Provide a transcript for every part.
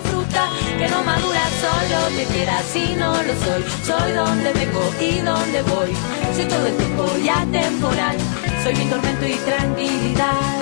una fruta que no madura, soy lo que quiera si no lo soy. Soy donde vengo y donde voy, soy todo el tiempo y atemporal, soy mi tormento y tranquilidad.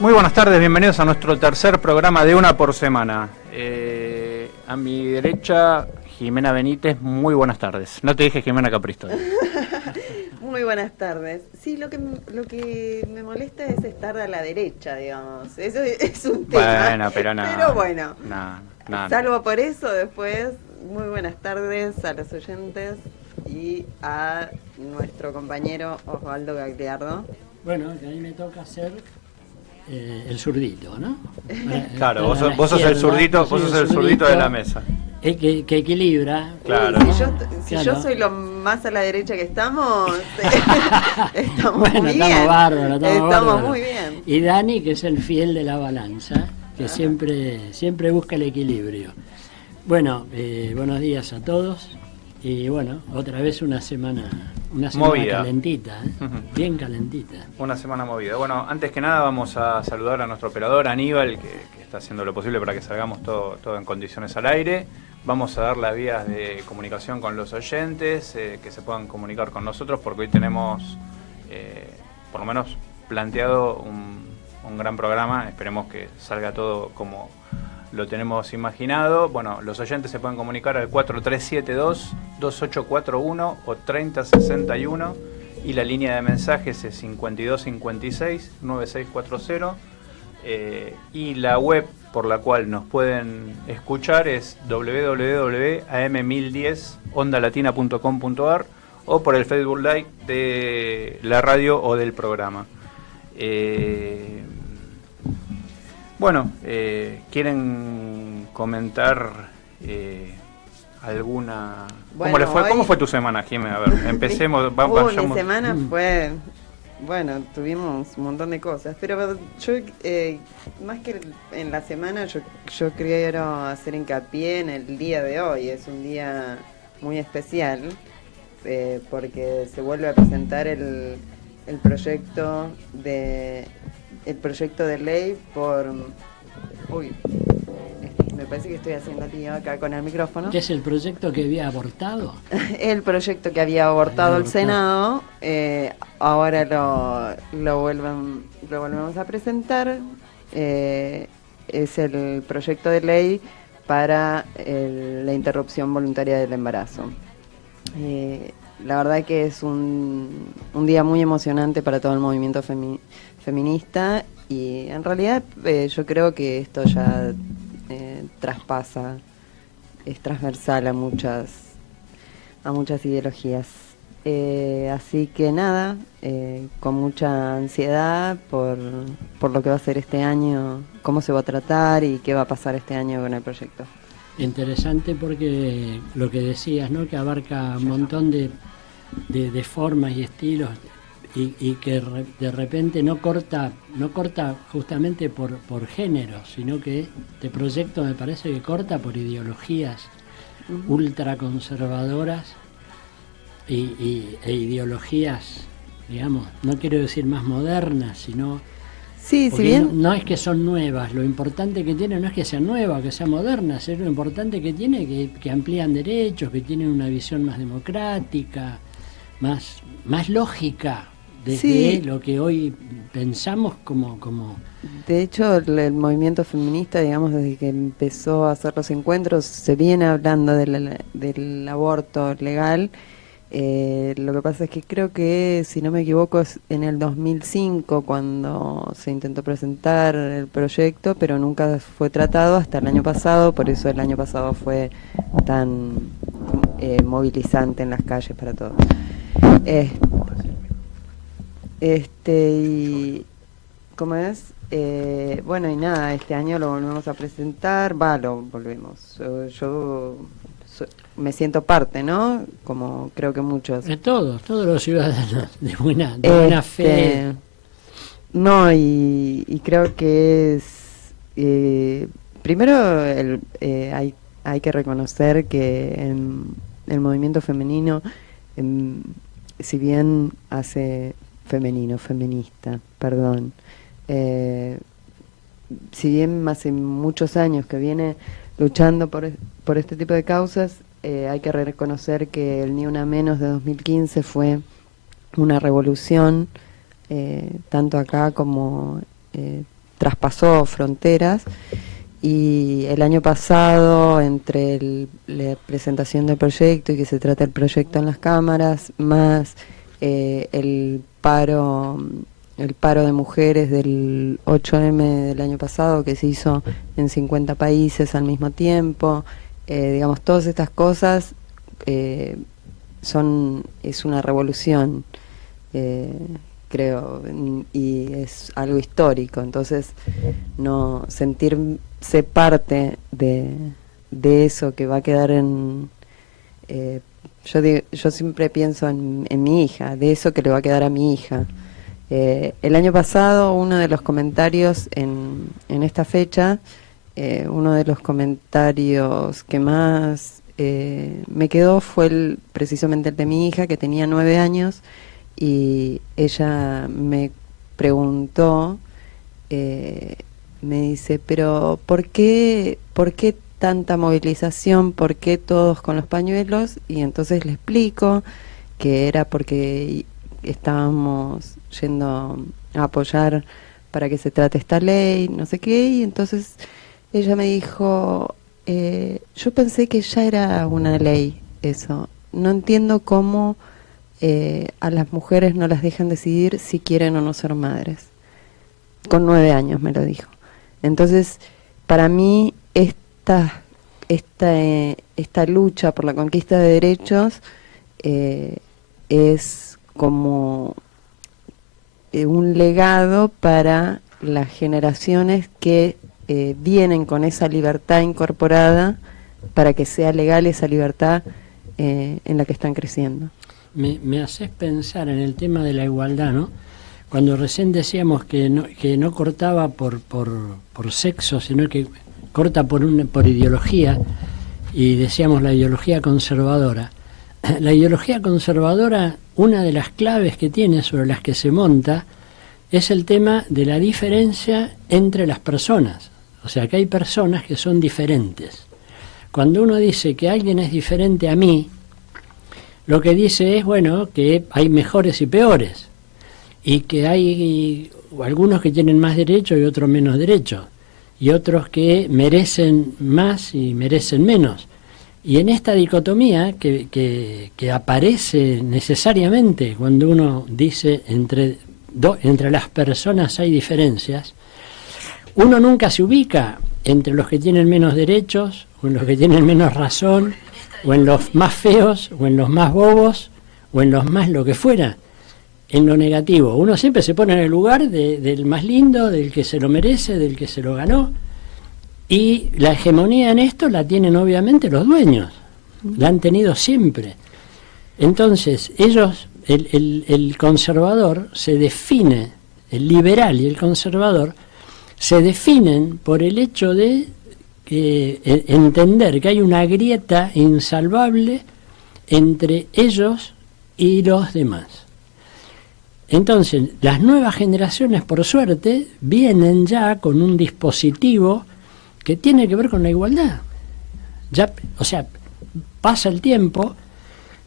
Muy buenas tardes, bienvenidos a nuestro tercer programa de Una por Semana. A mi derecha, Jimena Benítez, muy buenas tardes. No te dije Jimena Capristo. Muy buenas tardes. Sí, lo que me molesta es estar a la derecha, digamos. Eso es un tema. Bueno, pero nada. Pero bueno, no. Salvo por eso, después, muy buenas tardes a los oyentes y a nuestro compañero Osvaldo Gagliardo. Bueno, que a mí me toca hacer el zurdito, ¿no? Claro, vos sos el zurdito de la mesa. Que equilibra. Claro. Si yo soy lo más a la derecha que estamos, estamos bueno, muy estamos bien. Bárbaros, Estamos muy bien. Y Dani, que es el fiel de la balanza, que siempre busca el equilibrio. Bueno, buenos días a todos. Y bueno, otra vez una semana movida. Calentita, bien calentita. Una semana movida. Bueno, antes que nada vamos a saludar a nuestro operador Aníbal, que está haciendo lo posible para que salgamos todo en condiciones al aire. Vamos a dar las vías de comunicación con los oyentes, que se puedan comunicar con nosotros, porque hoy tenemos, por lo menos, planteado un gran programa. Esperemos que salga todo como lo tenemos imaginado. Bueno, los oyentes se pueden comunicar al 4372-2841 o 3061 y la línea de mensajes es 5256-9640 y la web por la cual nos pueden escuchar es www.am1010ondalatina.com.ar o por el Facebook Live de la radio o del programa. Bueno, ¿quieren comentar alguna? ¿Cómo le fue? ¿Cómo fue tu semana, Jimena? A ver, empecemos. Mi semana fue, bueno, tuvimos un montón de cosas, pero yo, más que en la semana, yo quiero hacer hincapié en el día de hoy. Es un día muy especial, porque se vuelve a presentar el proyecto de ley por... me parece que estoy haciendo lío acá con el micrófono. ¿Qué es el proyecto que había abortado? El proyecto que había abortado el Senado, ahora lo volvemos a presentar. Es el proyecto de ley para la interrupción voluntaria del embarazo. la verdad que es un día muy emocionante para todo el movimiento feminista y en realidad yo creo que esto ya traspasa, es transversal a muchas ideologías. Así que nada, con mucha ansiedad por lo que va a ser este año, cómo se va a tratar y qué va a pasar este año con el proyecto. Interesante porque lo que decías, ¿no? Que abarca un montón de formas y estilos y que de repente no corta justamente por género, sino que este proyecto me parece que corta por ideologías ultraconservadoras e ideologías, digamos, no quiero decir más modernas, sino... Sí, si bien... No es que son nuevas, lo importante que tienen no es que sean nuevas, que sean modernas, es lo importante que tiene que amplían derechos, que tienen una visión más democrática, más lógica desde lo que hoy pensamos como... De hecho, el movimiento feminista, digamos, desde que empezó a hacer los encuentros, se viene hablando del aborto legal. Lo que pasa es que creo que, si no me equivoco, es en el 2005 cuando se intentó presentar el proyecto, pero nunca fue tratado hasta el año pasado, por eso el año pasado fue tan movilizante en las calles para todos. Y ¿cómo es? Bueno, y nada, este año lo volvemos a presentar, lo volvemos. Yo me siento parte, ¿no? Como creo que muchos. De todos los ciudadanos de buena fe. No, y creo que es... primero, hay que reconocer que el movimiento femenino, si bien feminista, perdón, si bien hace muchos años que viene luchando por este tipo de causas, hay que reconocer que el Ni Una Menos de 2015 fue una revolución, tanto acá como traspasó fronteras, y el año pasado, entre la presentación del proyecto y que se trata el proyecto en las cámaras, más el paro de mujeres del 8M del año pasado, que se hizo en 50 países al mismo tiempo, digamos, todas estas cosas es una revolución, creo, y es algo histórico. Entonces, no sentirse parte de eso que va a quedar yo siempre pienso en mi hija, de eso que le va a quedar a mi hija. El año pasado, uno de los comentarios en esta fecha, uno de los comentarios que más me quedó fue precisamente el de mi hija, que tenía 9 años, y ella me preguntó, me dice, pero ¿por qué tanta movilización? ¿Por qué todos con los pañuelos? Y entonces le explico que era porque estábamos yendo a apoyar para que se trate esta ley, no sé qué, y entonces ella me dijo, yo pensé que ya era una ley eso, no entiendo cómo a las mujeres no las dejan decidir si quieren o no ser madres. Con 9 años me lo dijo. Entonces, para mí, esta lucha por la conquista de derechos es como un legado para las generaciones que vienen con esa libertad incorporada para que sea legal esa libertad en la que están creciendo. Me haces pensar en el tema de la igualdad, ¿no? Cuando recién decíamos que no cortaba por sexo, sino que corta por ideología, y decíamos la ideología conservadora. La ideología conservadora, una de las claves que tiene, sobre las que se monta, es el tema de la diferencia entre las personas. O sea, que hay personas que son diferentes. Cuando uno dice que alguien es diferente a mí, lo que dice es, bueno, que hay mejores y peores, y que hay algunos que tienen más derechos y otros menos derechos, y otros que merecen más y merecen menos. Y en esta dicotomía que aparece necesariamente cuando uno dice entre las personas hay diferencias, uno nunca se ubica entre los que tienen menos derechos, o en los que tienen menos razón, o en los más feos, o en los más bobos, o en los más lo que fuera, en lo negativo. Uno siempre se pone en el lugar del más lindo, del que se lo merece, del que se lo ganó, y la hegemonía en esto la tienen obviamente los dueños, la han tenido siempre. Entonces, ellos, el conservador se define, el liberal y el conservador, se definen por el hecho de entender que hay una grieta insalvable entre ellos y los demás. Entonces, las nuevas generaciones, por suerte, vienen ya con un dispositivo que tiene que ver con la igualdad. Ya, o sea, pasa el tiempo,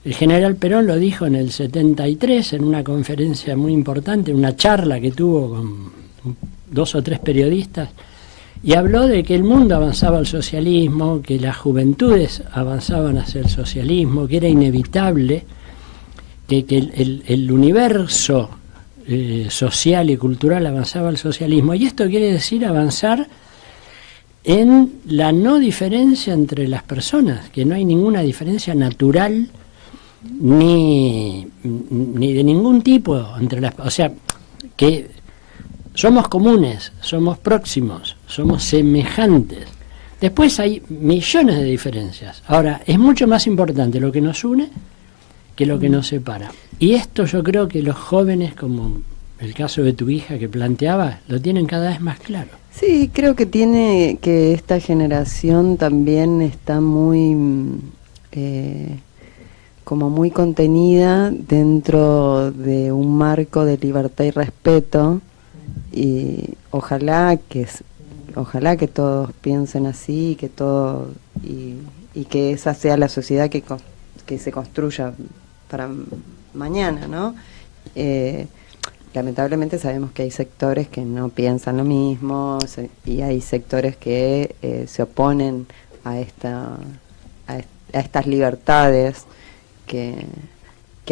el general Perón lo dijo en el 73, en una conferencia muy importante, una charla que tuvo con 2 o 3 periodistas, y habló de que el mundo avanzaba al socialismo, que las juventudes avanzaban hacia el socialismo, que era inevitable, que el universo social y cultural avanzaba al socialismo. Y esto quiere decir avanzar en la no diferencia entre las personas, que no hay ninguna diferencia natural ni de ningún tipo entre las, o sea, que somos comunes, somos próximos, somos semejantes. Después hay millones de diferencias. Ahora, es mucho más importante lo que nos une que lo que nos separa. Y esto yo creo que los jóvenes, como el caso de tu hija que planteaba, lo tienen cada vez más claro. Sí, creo que esta generación también está muy como muy contenida dentro de un marco de libertad y respeto, y ojalá que todos piensen así, que todo y que esa sea la sociedad que se construya para mañana, ¿no? Lamentablemente sabemos que hay sectores que no piensan lo mismo, y hay sectores que se oponen a estas libertades que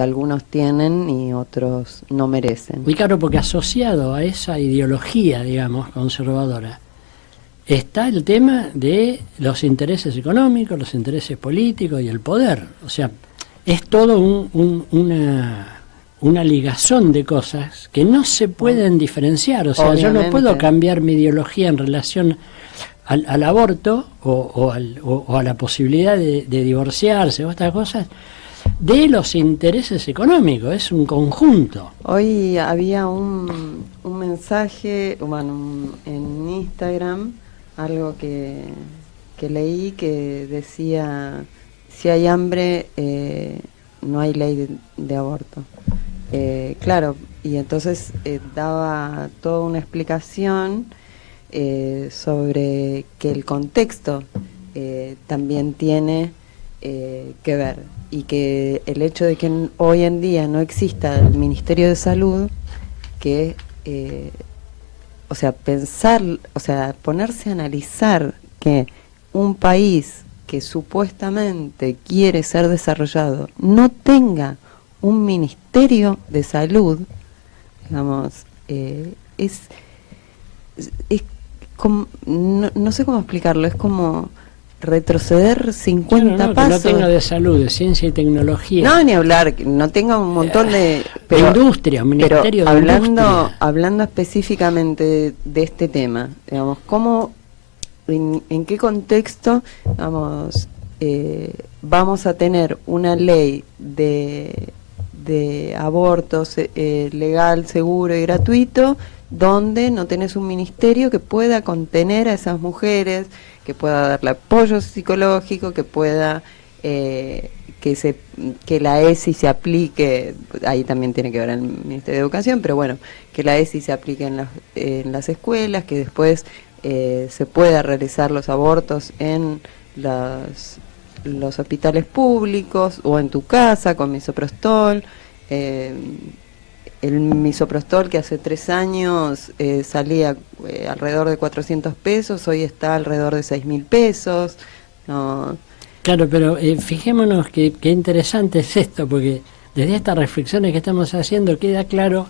algunos tienen y otros no merecen. Y claro, porque asociado a esa ideología, digamos, conservadora, está el tema de los intereses económicos, los intereses políticos y el poder. O sea, es todo una ligazón de cosas que no se pueden diferenciar. O sea, obviamente, yo no puedo cambiar mi ideología en relación al aborto o a la posibilidad de divorciarse o estas cosas de los intereses económicos. Es un conjunto. Hoy había un mensaje, bueno, en Instagram, algo que leí que decía: si hay hambre, no hay ley de aborto. Claro, y entonces daba toda una explicación sobre que el contexto también tiene que ver, y que el hecho de que hoy en día no exista el Ministerio de Salud, que o sea, pensar, o sea, ponerse a analizar que un país que supuestamente quiere ser desarrollado no tenga un Ministerio de Salud, digamos, es como, no sé cómo explicarlo, es como retroceder 50 pasos. Que no tenga de salud, de ciencia y tecnología. No, ni hablar, que no tenga un montón de... Pero, industria, un ministerio de industria. Hablando específicamente de este tema, digamos, ¿cómo, en qué contexto, digamos, vamos a tener una ley de abortos legal, seguro y gratuito, donde no tenés un ministerio que pueda contener a esas mujeres, que pueda darle apoyo psicológico, que pueda que la ESI se aplique? Ahí también tiene que ver el Ministerio de Educación, pero bueno, que la ESI se aplique en las escuelas, que después se pueda realizar los abortos en los hospitales públicos o en tu casa con misoprostol. El misoprostol, que hace 3 años salía alrededor de 400 pesos, hoy está alrededor de 6.000 pesos. No, Claro, pero fijémonos que interesante es esto, porque desde estas reflexiones que estamos haciendo queda claro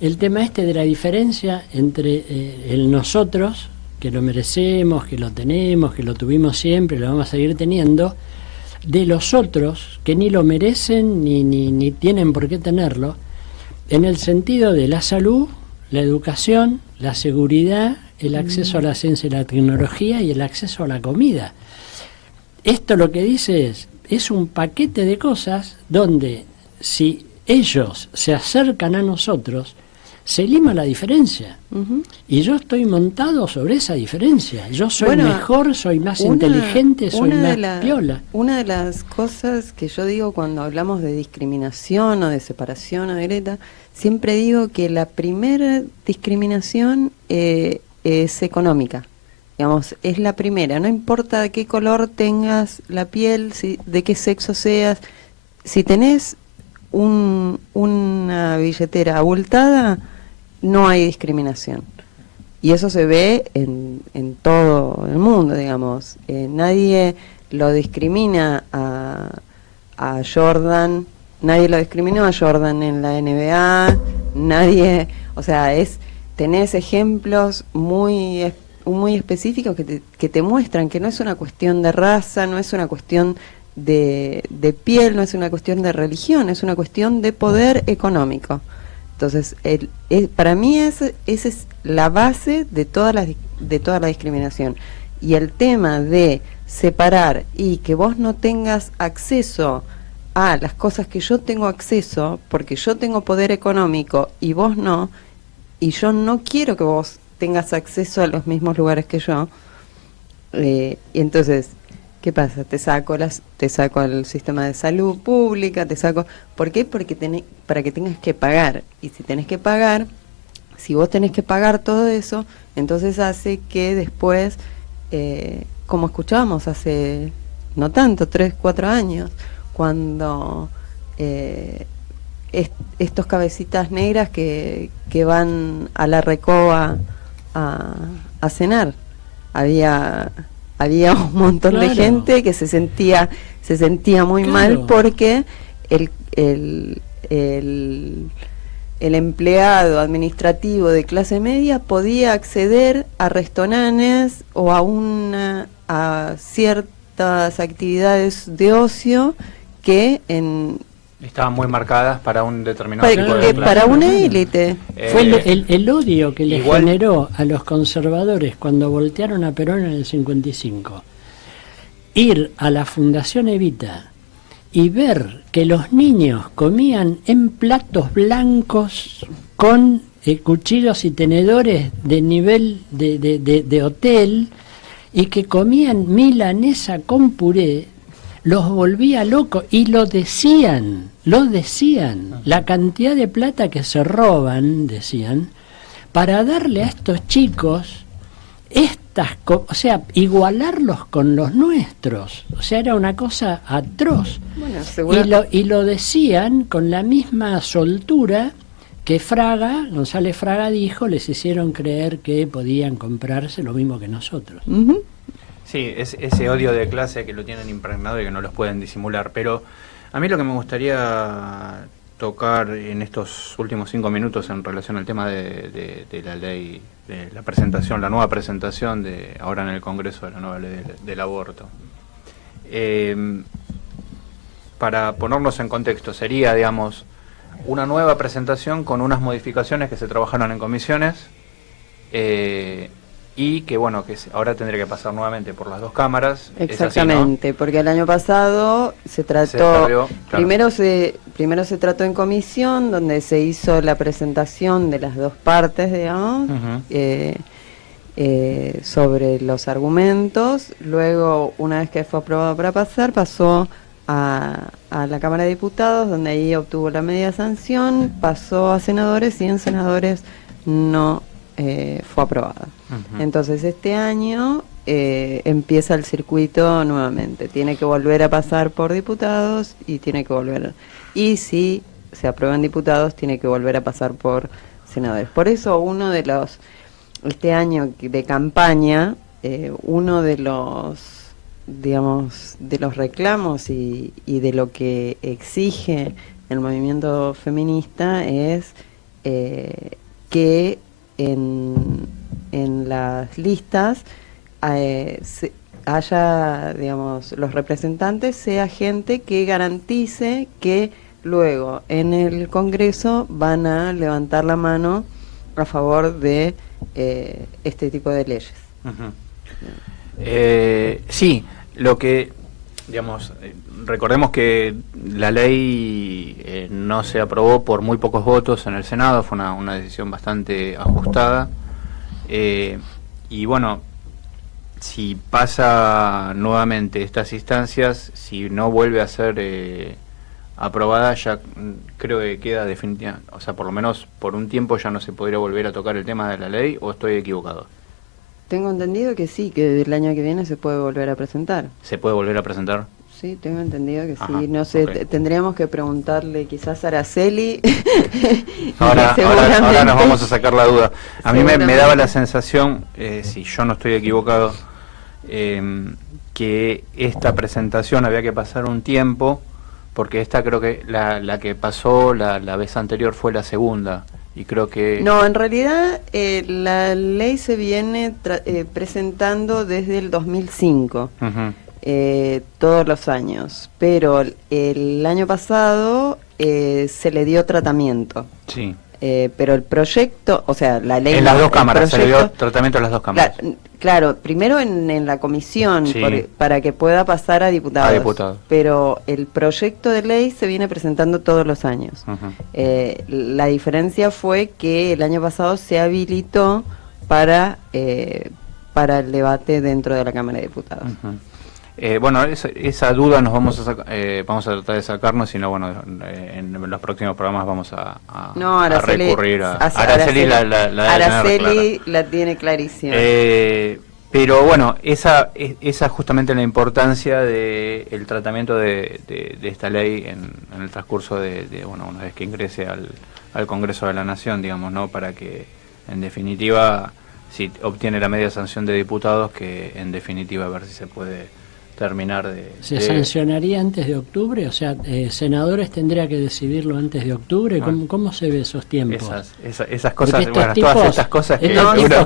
el tema de la diferencia entre el nosotros, que lo merecemos, que lo tenemos, que lo tuvimos siempre, lo vamos a seguir teniendo, de los otros que ni lo merecen ni tienen por qué tenerlo, en el sentido de la salud, la educación, la seguridad, el acceso a la ciencia y la tecnología y el acceso a la comida. Esto lo que dice es un paquete de cosas donde si ellos se acercan a nosotros, se lima la diferencia. Y yo estoy montado sobre esa diferencia. Yo soy mejor, soy más inteligente, soy más piola. Una de las cosas que yo digo cuando hablamos de discriminación o de separación o de grieta, siempre digo que la primera discriminación es económica. Digamos, es la primera. No importa de qué color tengas la piel, de qué sexo seas. Si tenés una billetera abultada, no hay discriminación. Y eso se ve en todo el mundo, digamos. Nadie lo discrimina a Jordan, nadie lo discriminó a Jordan en la NBA, nadie, o sea, tenés ejemplos muy específicos que te muestran que no es una cuestión de raza, no es una cuestión de piel, no es una cuestión de religión, es una cuestión de poder económico. Entonces, para mí esa es la base de toda la discriminación. Y el tema de separar y que vos no tengas acceso a las cosas que yo tengo acceso, porque yo tengo poder económico y vos no, y yo no quiero que vos tengas acceso a los mismos lugares que yo, y entonces, ¿qué pasa? Te saco el sistema de salud pública, ¿por qué? Porque para que tengas que pagar, y si tenés que pagar, si vos tenés que pagar todo eso, entonces hace que después, como escuchábamos hace no tanto, 3, 4 años, cuando estos cabecitas negras que van a la Recoba a cenar, había un montón de gente que se sentía muy mal porque el empleado administrativo de clase media podía acceder a restaurantes o a ciertas actividades de ocio que estaban muy marcadas para un determinado tipo de clase. Para una élite. Fue el odio que le generó a los conservadores cuando voltearon a Perón en el 55. Ir a la Fundación Evita y ver que los niños comían en platos blancos con cuchillos y tenedores de nivel de hotel y que comían milanesa con puré, los volvía locos y lo decían, la cantidad de plata que se roban, decían, para darle a estos chicos o sea, igualarlos con los nuestros, o sea, era una cosa atroz. Bueno, y lo decían con la misma soltura que González Fraga dijo, les hicieron creer que podían comprarse lo mismo que nosotros. Sí, es ese odio de clase que lo tienen impregnado y que no los pueden disimular. Pero a mí lo que me gustaría tocar en estos últimos 5 minutos en relación al tema de la ley, de la presentación, la nueva presentación ahora en el Congreso de la nueva ley del aborto. Para ponernos en contexto, sería, digamos, una nueva presentación con unas modificaciones que se trabajaron en comisiones, y que bueno, que ahora tendría que pasar nuevamente por las 2 cámaras. Exactamente, ¿no? Porque el año pasado se trató, claro. primero se trató en comisión, donde se hizo la presentación de las 2 partes, digamos, sobre los argumentos. Luego, una vez que fue aprobado para pasar, pasó a la Cámara de Diputados, donde ahí obtuvo la media sanción, pasó a senadores y en senadores no fue aprobada. Entonces este año empieza el circuito nuevamente, tiene que volver a pasar por diputados y y si se aprueban diputados tiene que volver a pasar por senadores. Por eso este año de campaña, uno de los digamos, de los reclamos y de lo que exige el movimiento feminista es que en las listas haya, digamos, los representantes sea gente que garantice que luego en el Congreso van a levantar la mano a favor de este tipo de leyes. Uh-huh. Sí, lo que, digamos, recordemos que la ley no se aprobó por muy pocos votos en el Senado, fue una decisión bastante ajustada, y bueno, si pasa nuevamente estas instancias, si no vuelve a ser aprobada, ya creo que queda definitiva, o sea, por lo menos por un tiempo ya no se podría volver a tocar el tema de la ley, ¿o estoy equivocado? Tengo entendido que sí, que el año que viene se puede volver a presentar. ¿Se puede volver a presentar? Sí, tengo entendido que Ajá, sí. No sé, okay. Tendríamos que preguntarle quizás a Araceli. Ahora nos vamos a sacar la duda. A mí me daba la sensación, si yo no estoy equivocado, que esta presentación había que pasar un tiempo, porque esta creo que la que pasó la vez anterior fue la segunda. Y creo que... No, en realidad la ley se viene presentando desde el 2005. Uh-huh. Todos los años, pero el año pasado se le dio tratamiento. Sí. Pero el proyecto, o sea, la ley... En las dos cámaras, se le dio tratamiento a las dos cámaras. Claro, primero en la comisión, sí, para que pueda pasar a diputados. A diputados. Pero el proyecto de ley se viene presentando todos los años. Uh-huh. La diferencia fue que el año pasado se habilitó para el debate dentro de la Cámara de Diputados. Uh-huh. Bueno, esa duda nos vamos a tratar de sacarnos, sino bueno, en los próximos programas vamos a recurrir a Araceli. Araceli la tiene clarísima. Pero bueno, esa es justamente la importancia del tratamiento de esta ley en el transcurso bueno, una vez que ingrese al Congreso de la Nación, digamos, ¿no? Para que en definitiva, si obtiene la media sanción de diputados, que en definitiva a ver si se puede terminar ¿Se sancionaría antes de octubre? O sea, senadores tendría que decidirlo antes de octubre. ¿Cómo se ve esos tiempos? Esas cosas, bueno, todas estas cosas que...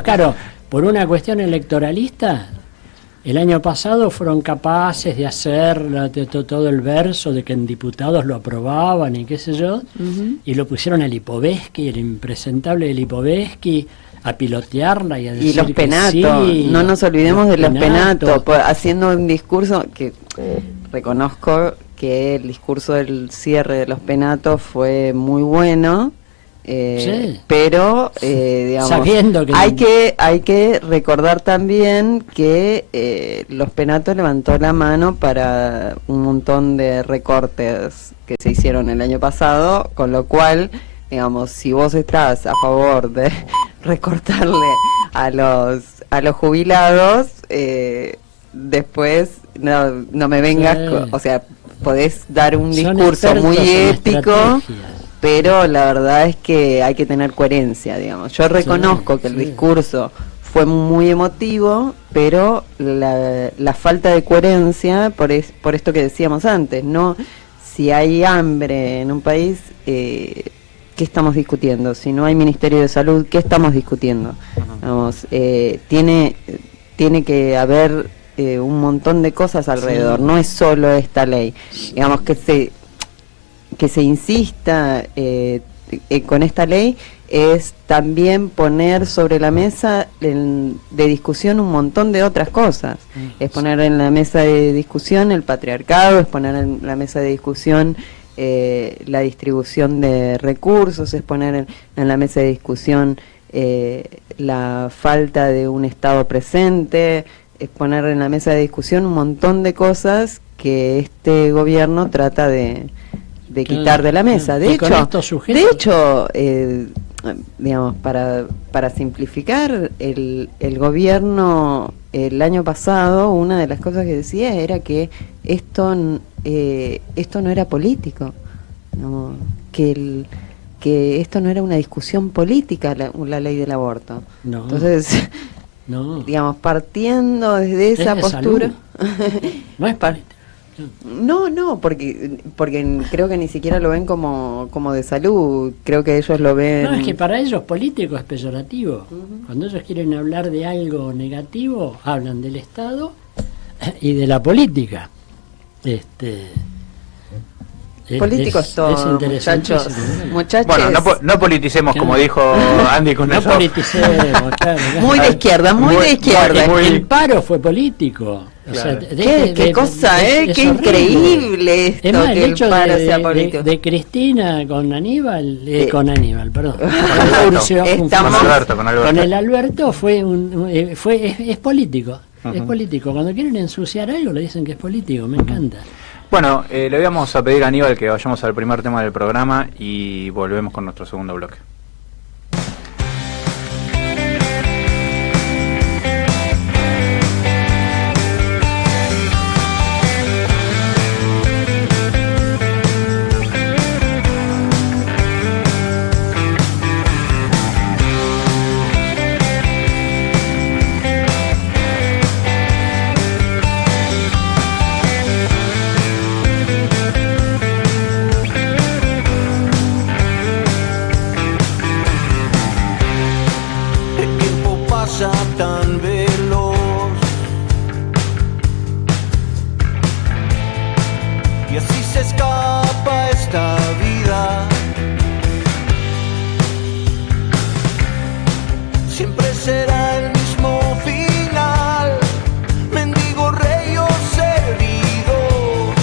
Claro, por una cuestión electoralista, el año pasado fueron capaces de hacer todo el verso de que en diputados lo aprobaban y qué sé yo, uh-huh, y lo pusieron a Lipovetsky, el impresentable de Lipovetsky, a pilotearla y a decir y los penatos, sí, no nos olvidemos de los penatos, haciendo un discurso que reconozco que el discurso del cierre de los penatos fue muy bueno, sí, pero digamos, sabiendo que hay que recordar también que los penatos levantó la mano para un montón de recortes que se hicieron el año pasado, con lo cual, digamos, si vos estás a favor de recortarle a los jubilados, después no me vengas, sí, o sea, podés dar un discurso muy épico, pero la verdad es que hay que tener coherencia, digamos. Yo reconozco que el discurso fue muy emotivo, pero la falta de coherencia, por esto que decíamos antes, no, si hay hambre en un país, ¿qué estamos discutiendo? Si no hay Ministerio de Salud, ¿qué estamos discutiendo? Uh-huh. Vamos, tiene que haber un montón de cosas alrededor, sí, no es solo esta ley. Digamos que se insista con esta ley es también poner sobre la mesa de discusión un montón de otras cosas. Es poner en la mesa de discusión el patriarcado, es poner en la mesa de discusión la distribución de recursos, es poner en la mesa de discusión la falta de un Estado presente, es poner en la mesa de discusión un montón de cosas que este gobierno trata de quitar de la mesa. De hecho, digamos, para simplificar, el gobierno el año pasado, una de las cosas que decía era que esto no era político, ¿no? Que esto no era una discusión política, la ley del aborto. No. Entonces, No. Digamos, partiendo desde esa de postura. No es para... No, porque creo que ni siquiera lo ven como de salud, creo que ellos lo ven... No, es que para ellos político es peyorativo. Cuando ellos quieren hablar de algo negativo, hablan del Estado y de la política. Político es todo, muchachos. Bueno, no politicemos, como dijo Andy con eso. No politicemos, claro. Muy de izquierda, muy de izquierda. El paro fue político. O sea, qué cosa, qué increíble esto, es más, el que hecho el paro sea político. de Cristina con Aníbal, perdón. Con el Alberto es político. Es político. Cuando quieren ensuciar algo le dicen que es político, me encanta. Bueno, le vamos a pedir a Aníbal que vayamos al primer tema del programa y volvemos con nuestro segundo bloque. Tan veloz y así se escapa esta vida. Siempre será el mismo final, mendigo rey o servidor,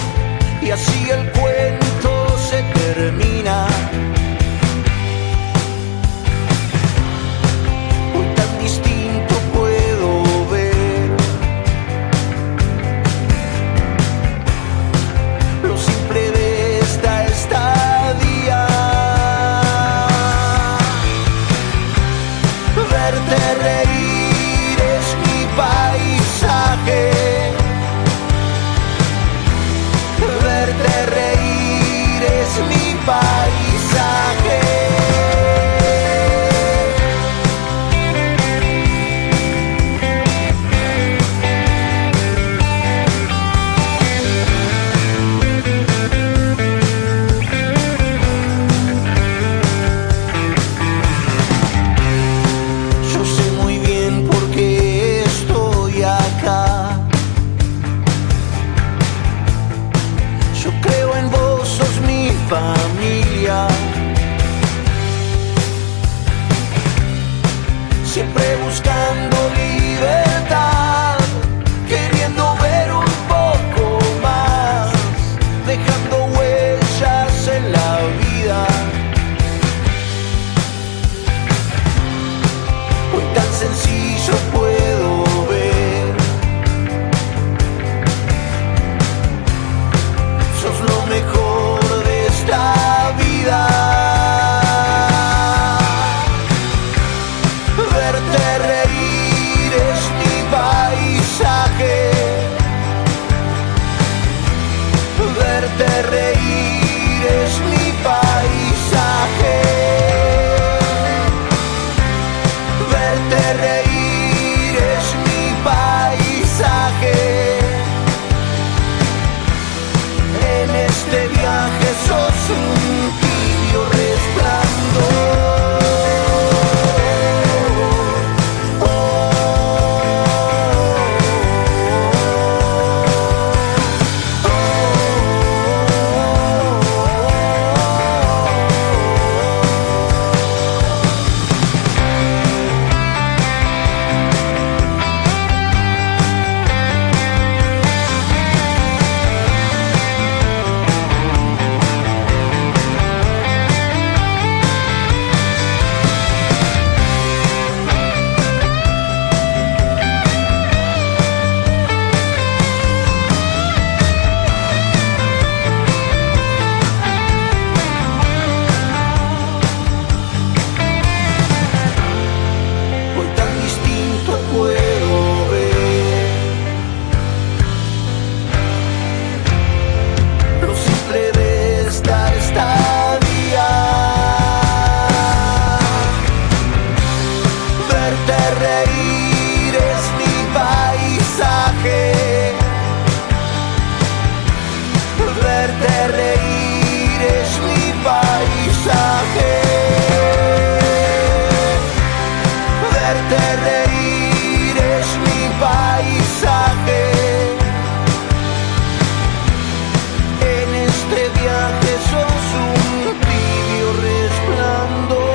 y así el cuento se termina. Siempre buscando libertad, queriendo ver un poco más, dejando huellas en la vida. Hoy tan sencillo puedo ver, sos lo mejor de esta vida. Verte reír verte reír es mi paisaje. En este viaje sos un tibio resplandor.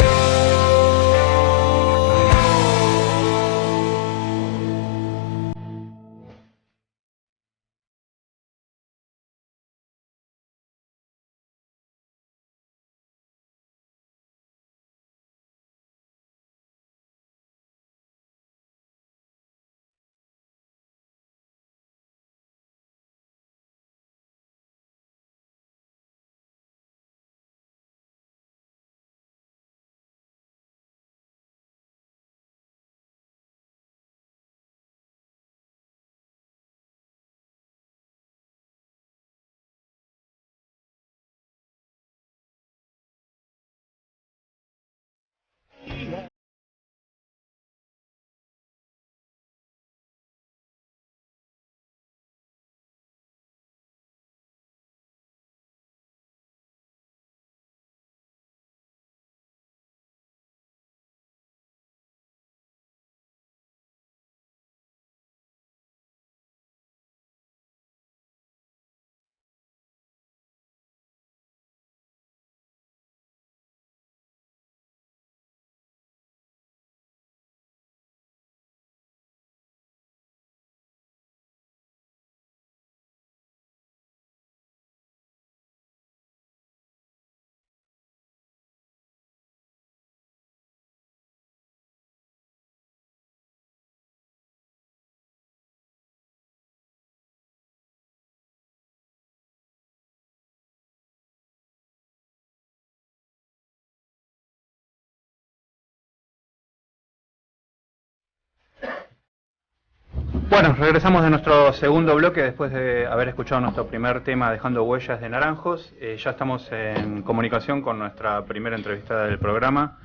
Bueno, regresamos de nuestro segundo bloque después de haber escuchado nuestro primer tema Dejando Huellas de Naranjos. Ya estamos en comunicación con nuestra primera entrevistada del programa.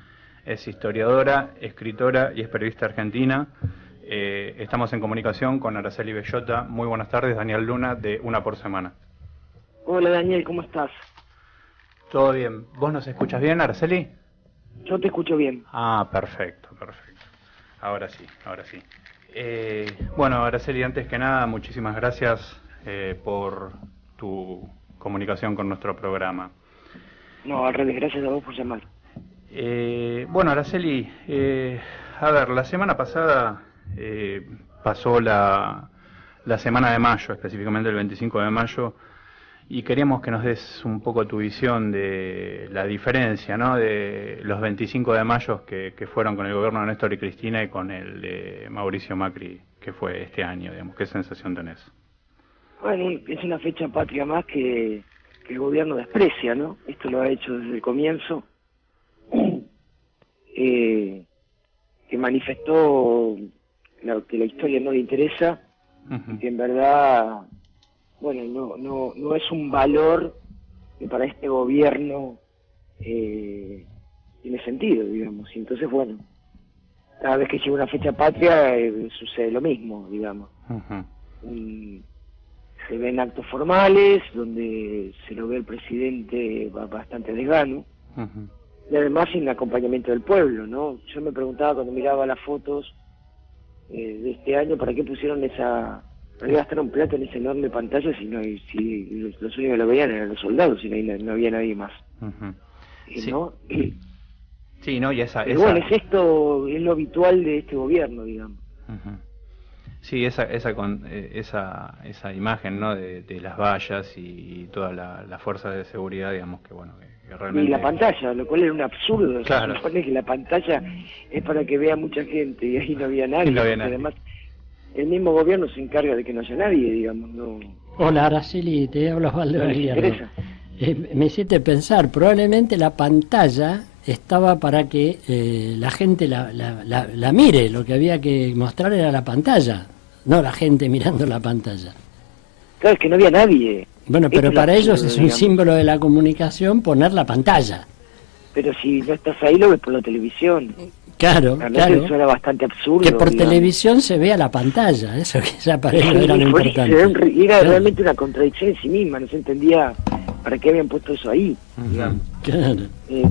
Es historiadora, escritora y es periodista argentina. Estamos en comunicación con Araceli Bellota. Muy buenas tardes, Daniel Luna de Una por Semana. Hola Daniel, ¿cómo estás? Todo bien. ¿Vos nos escuchas bien, Araceli? Yo te escucho bien. Ah, perfecto, perfecto. Ahora sí, ahora sí. Bueno, Araceli, antes que nada, muchísimas gracias por tu comunicación con nuestro programa. No, al revés, gracias a vos por llamar. Bueno, Araceli, a ver, la semana pasada pasó la semana de mayo, específicamente el 25 de mayo, y queríamos que nos des un poco tu visión de la diferencia, ¿no?, de los 25 de mayo que fueron con el gobierno de Néstor y Cristina y con el de Mauricio Macri, que fue este año, digamos. ¿Qué sensación tenés? Bueno, es una fecha patria más que el gobierno desprecia, ¿no? Esto lo ha hecho desde el comienzo, que manifestó que la historia no le interesa, y que en verdad, bueno, no es un valor que para este gobierno tiene sentido, digamos. Y entonces, bueno, cada vez que llega una fecha patria sucede lo mismo, digamos. Se ven actos formales donde se lo ve el presidente bastante desgano, y además sin acompañamiento del pueblo, ¿no? Yo me preguntaba cuando miraba las fotos de este año, ¿para qué pusieron ¿para qué gastaron plata en esa enorme pantalla si los únicos que lo veían eran los soldados y no había nadie más? Sí. ¿No? Sí, ¿no? Y bueno, es lo habitual de este gobierno, digamos. Sí, esa imagen, ¿no?, de las vallas y toda la fuerza de seguridad, digamos, que bueno, que realmente... Y la pantalla, lo cual era un absurdo. Claro. Se supone que la pantalla es para que vea mucha gente y ahí no había nadie. No había nadie. Además, el mismo gobierno se encarga de que no haya nadie, digamos, no... Hola Araceli, te hablo Osvaldo Guillermo. Me hiciste pensar, probablemente la pantalla estaba para que la gente la mire, lo que había que mostrar era la pantalla, no la gente mirando la pantalla. Claro, es que no había nadie. Bueno, pero para ellos es un digamos. símbolo de la comunicación poner la pantalla. Pero si no estás ahí, lo ves por la televisión. Claro, Realmente claro. suena bastante absurdo. Que por digamos. televisión se vea la pantalla, eso que ya para ellos era lo importante. Era realmente una contradicción en sí misma, no se entendía para qué habían puesto eso ahí, digamos. Claro.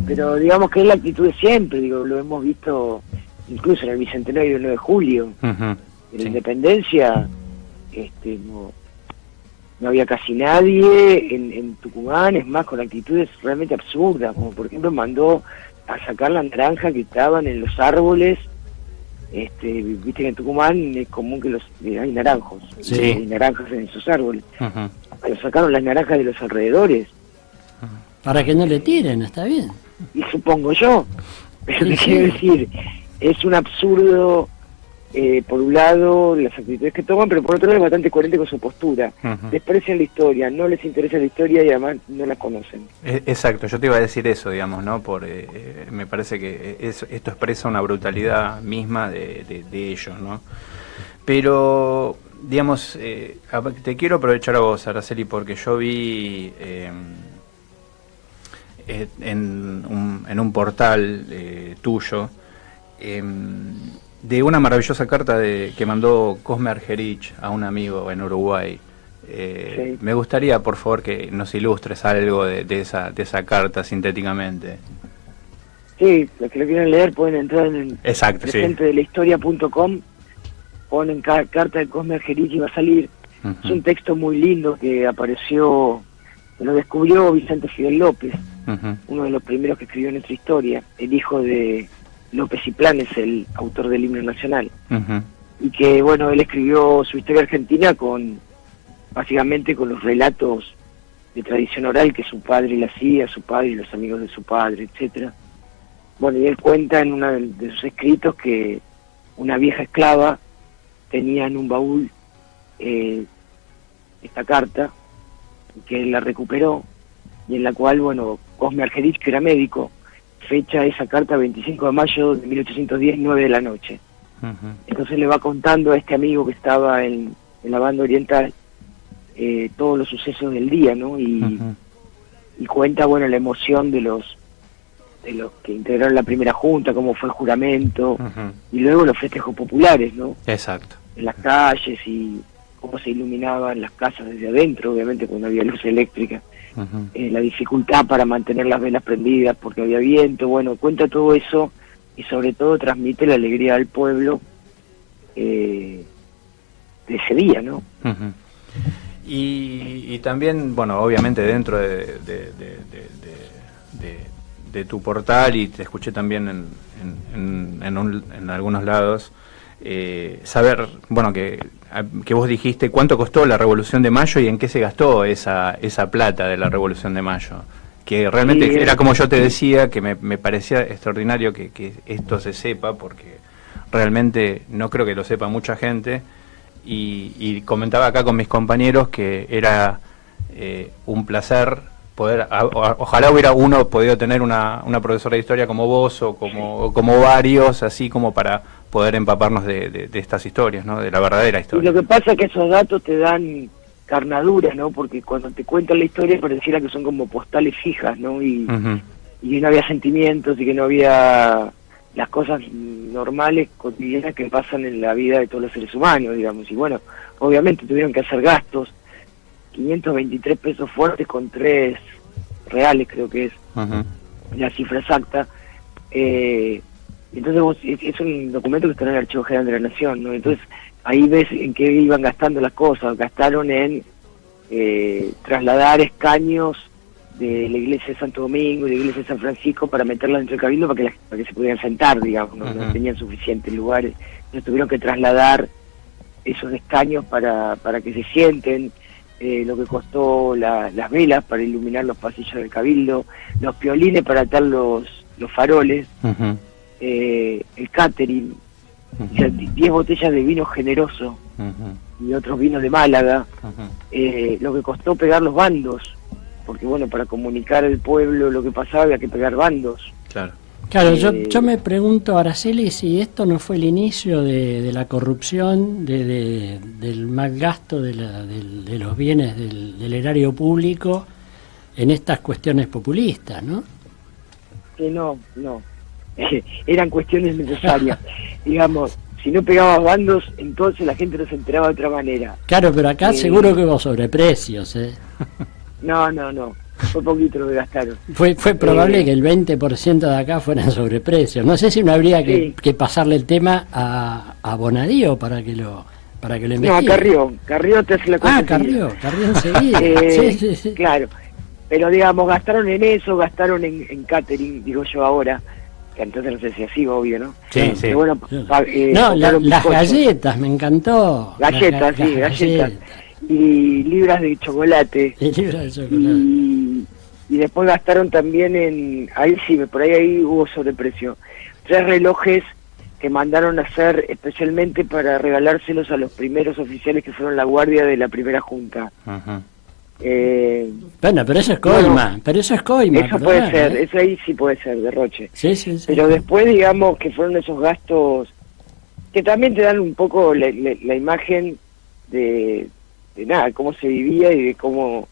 Pero digamos que es la actitud de siempre, digo, lo hemos visto incluso en el Bicentenario del 9 de julio, en la Independencia, no había casi nadie en Tucumán, es más, con actitudes realmente absurdas, como por ejemplo mandó a sacar la naranja que estaban en los árboles. Viste que en Tucumán es común que hay naranjos, hay naranjas en esos árboles. Pero sacaron las naranjas de los alrededores. Para que no le tiren, está bien. Y supongo yo, pero te quiero decir, es un absurdo, por un lado, las actitudes que toman, pero por otro lado es bastante coherente con su postura. Desprecian la historia, no les interesa la historia y además no la conocen. Exacto, yo te iba a decir eso, digamos, ¿no? Me parece que esto expresa una brutalidad misma de ellos, ¿no? Pero, digamos, te quiero aprovechar a vos, Araceli, porque yo vi en un portal tuyo de una maravillosa carta que mandó Cosme Argerich a un amigo en Uruguay. Me gustaría, por favor, que nos ilustres algo de esa carta sintéticamente. Sí, los que lo quieran leer pueden entrar en presentedelahistoria.com, ponen carta de Cosme Argerich y va a salir. Es un texto muy lindo que apareció, que lo descubrió Vicente Fidel López, uno de los primeros que escribió nuestra historia, el hijo de López y Planes, el autor del himno nacional. Y que, bueno, él escribió su historia argentina básicamente con los relatos de tradición oral que su padre le hacía, su padre y los amigos de su padre, etcétera. Bueno, y él cuenta en uno de sus escritos que una vieja esclava tenía en un baúl esta carta, que él la recuperó, y en la cual, bueno, Cosme Argerich, que era médico, fecha esa carta 25 de mayo de 1810, 9 de la noche. Entonces le va contando a este amigo que estaba en la banda oriental todos los sucesos del día, ¿no? Y cuenta, bueno, la emoción de los que integraron la primera junta, cómo fue el juramento, y luego los festejos populares, ¿no? Exacto. En las calles y cómo se iluminaban las casas desde adentro, obviamente porque no había luz eléctrica. La dificultad para mantener las velas prendidas porque había viento. Bueno, cuenta todo eso y sobre todo transmite la alegría al pueblo de ese día, ¿no? Y también, bueno, obviamente dentro de tu portal, y te escuché también en algunos lados, saber, bueno, que vos dijiste cuánto costó la Revolución de Mayo y en qué se gastó esa plata de la Revolución de Mayo, que realmente era como yo te decía, que me parecía extraordinario que esto se sepa, porque realmente no creo que lo sepa mucha gente, y comentaba acá con mis compañeros que era un placer poder, ojalá hubiera uno podido tener una profesora de historia como vos o como varios, así como para poder empaparnos de estas historias, ¿no? De la verdadera historia. Y lo que pasa es que esos datos te dan carnadura, ¿no? Porque cuando te cuentan la historia pareciera que son como postales fijas, ¿no? Y que no había sentimientos y que no había las cosas normales, cotidianas que pasan en la vida de todos los seres humanos, digamos. Y bueno, obviamente tuvieron que hacer gastos, 523 pesos fuertes con 3 reales, creo que es la cifra exacta. Entonces es un documento que está en el Archivo General de la Nación, ¿no? Entonces ahí ves en qué iban gastando las cosas. Gastaron en trasladar escaños de la iglesia de Santo Domingo y de la iglesia de San Francisco para meterlas dentro del cabildo para que se pudieran sentar, digamos, ¿no? No tenían suficientes lugares. Entonces tuvieron que trasladar esos escaños para que se sienten. Lo que costó las velas para iluminar los pasillos del cabildo, los piolines para atar los faroles, el catering, o sea, 10 botellas de vino generoso y otros vinos de Málaga, lo que costó pegar los bandos, porque bueno, para comunicar al pueblo lo que pasaba había que pegar bandos. Claro, yo me pregunto, Araceli, si esto no fue el inicio de la corrupción, del mal gasto de los bienes del erario público en estas cuestiones populistas, ¿no? No. Eran cuestiones necesarias. Digamos, si no pegabas bandos, entonces la gente no se enteraba de otra manera. Claro, pero acá seguro que hubo sobreprecios, ¿eh? No. Fue poquito lo que gastaron. Fue probable que el 20% de acá fueran sobreprecios. No sé si no habría que pasarle el tema a Bonadío para que lo investigue. No, a Carrió te hace la cosa. Carrió enseguida. Sí. Claro, pero digamos, gastaron en eso, gastaron en catering, digo yo ahora, que entonces no sé si así, obvio, ¿no? Sí. Pero bueno, las galletas, me encantó. Galletas. Y libras de chocolate. Y después gastaron también por ahí hubo sobreprecio. 3 relojes que mandaron a hacer especialmente para regalárselos a los primeros oficiales que fueron la guardia de la primera junta. Ajá. Bueno, pero eso es coima, Eso puede ser, eso ahí sí puede ser, derroche. Sí. Pero después, digamos, que fueron esos gastos que también te dan un poco la imagen de nada, cómo se vivía y de cómo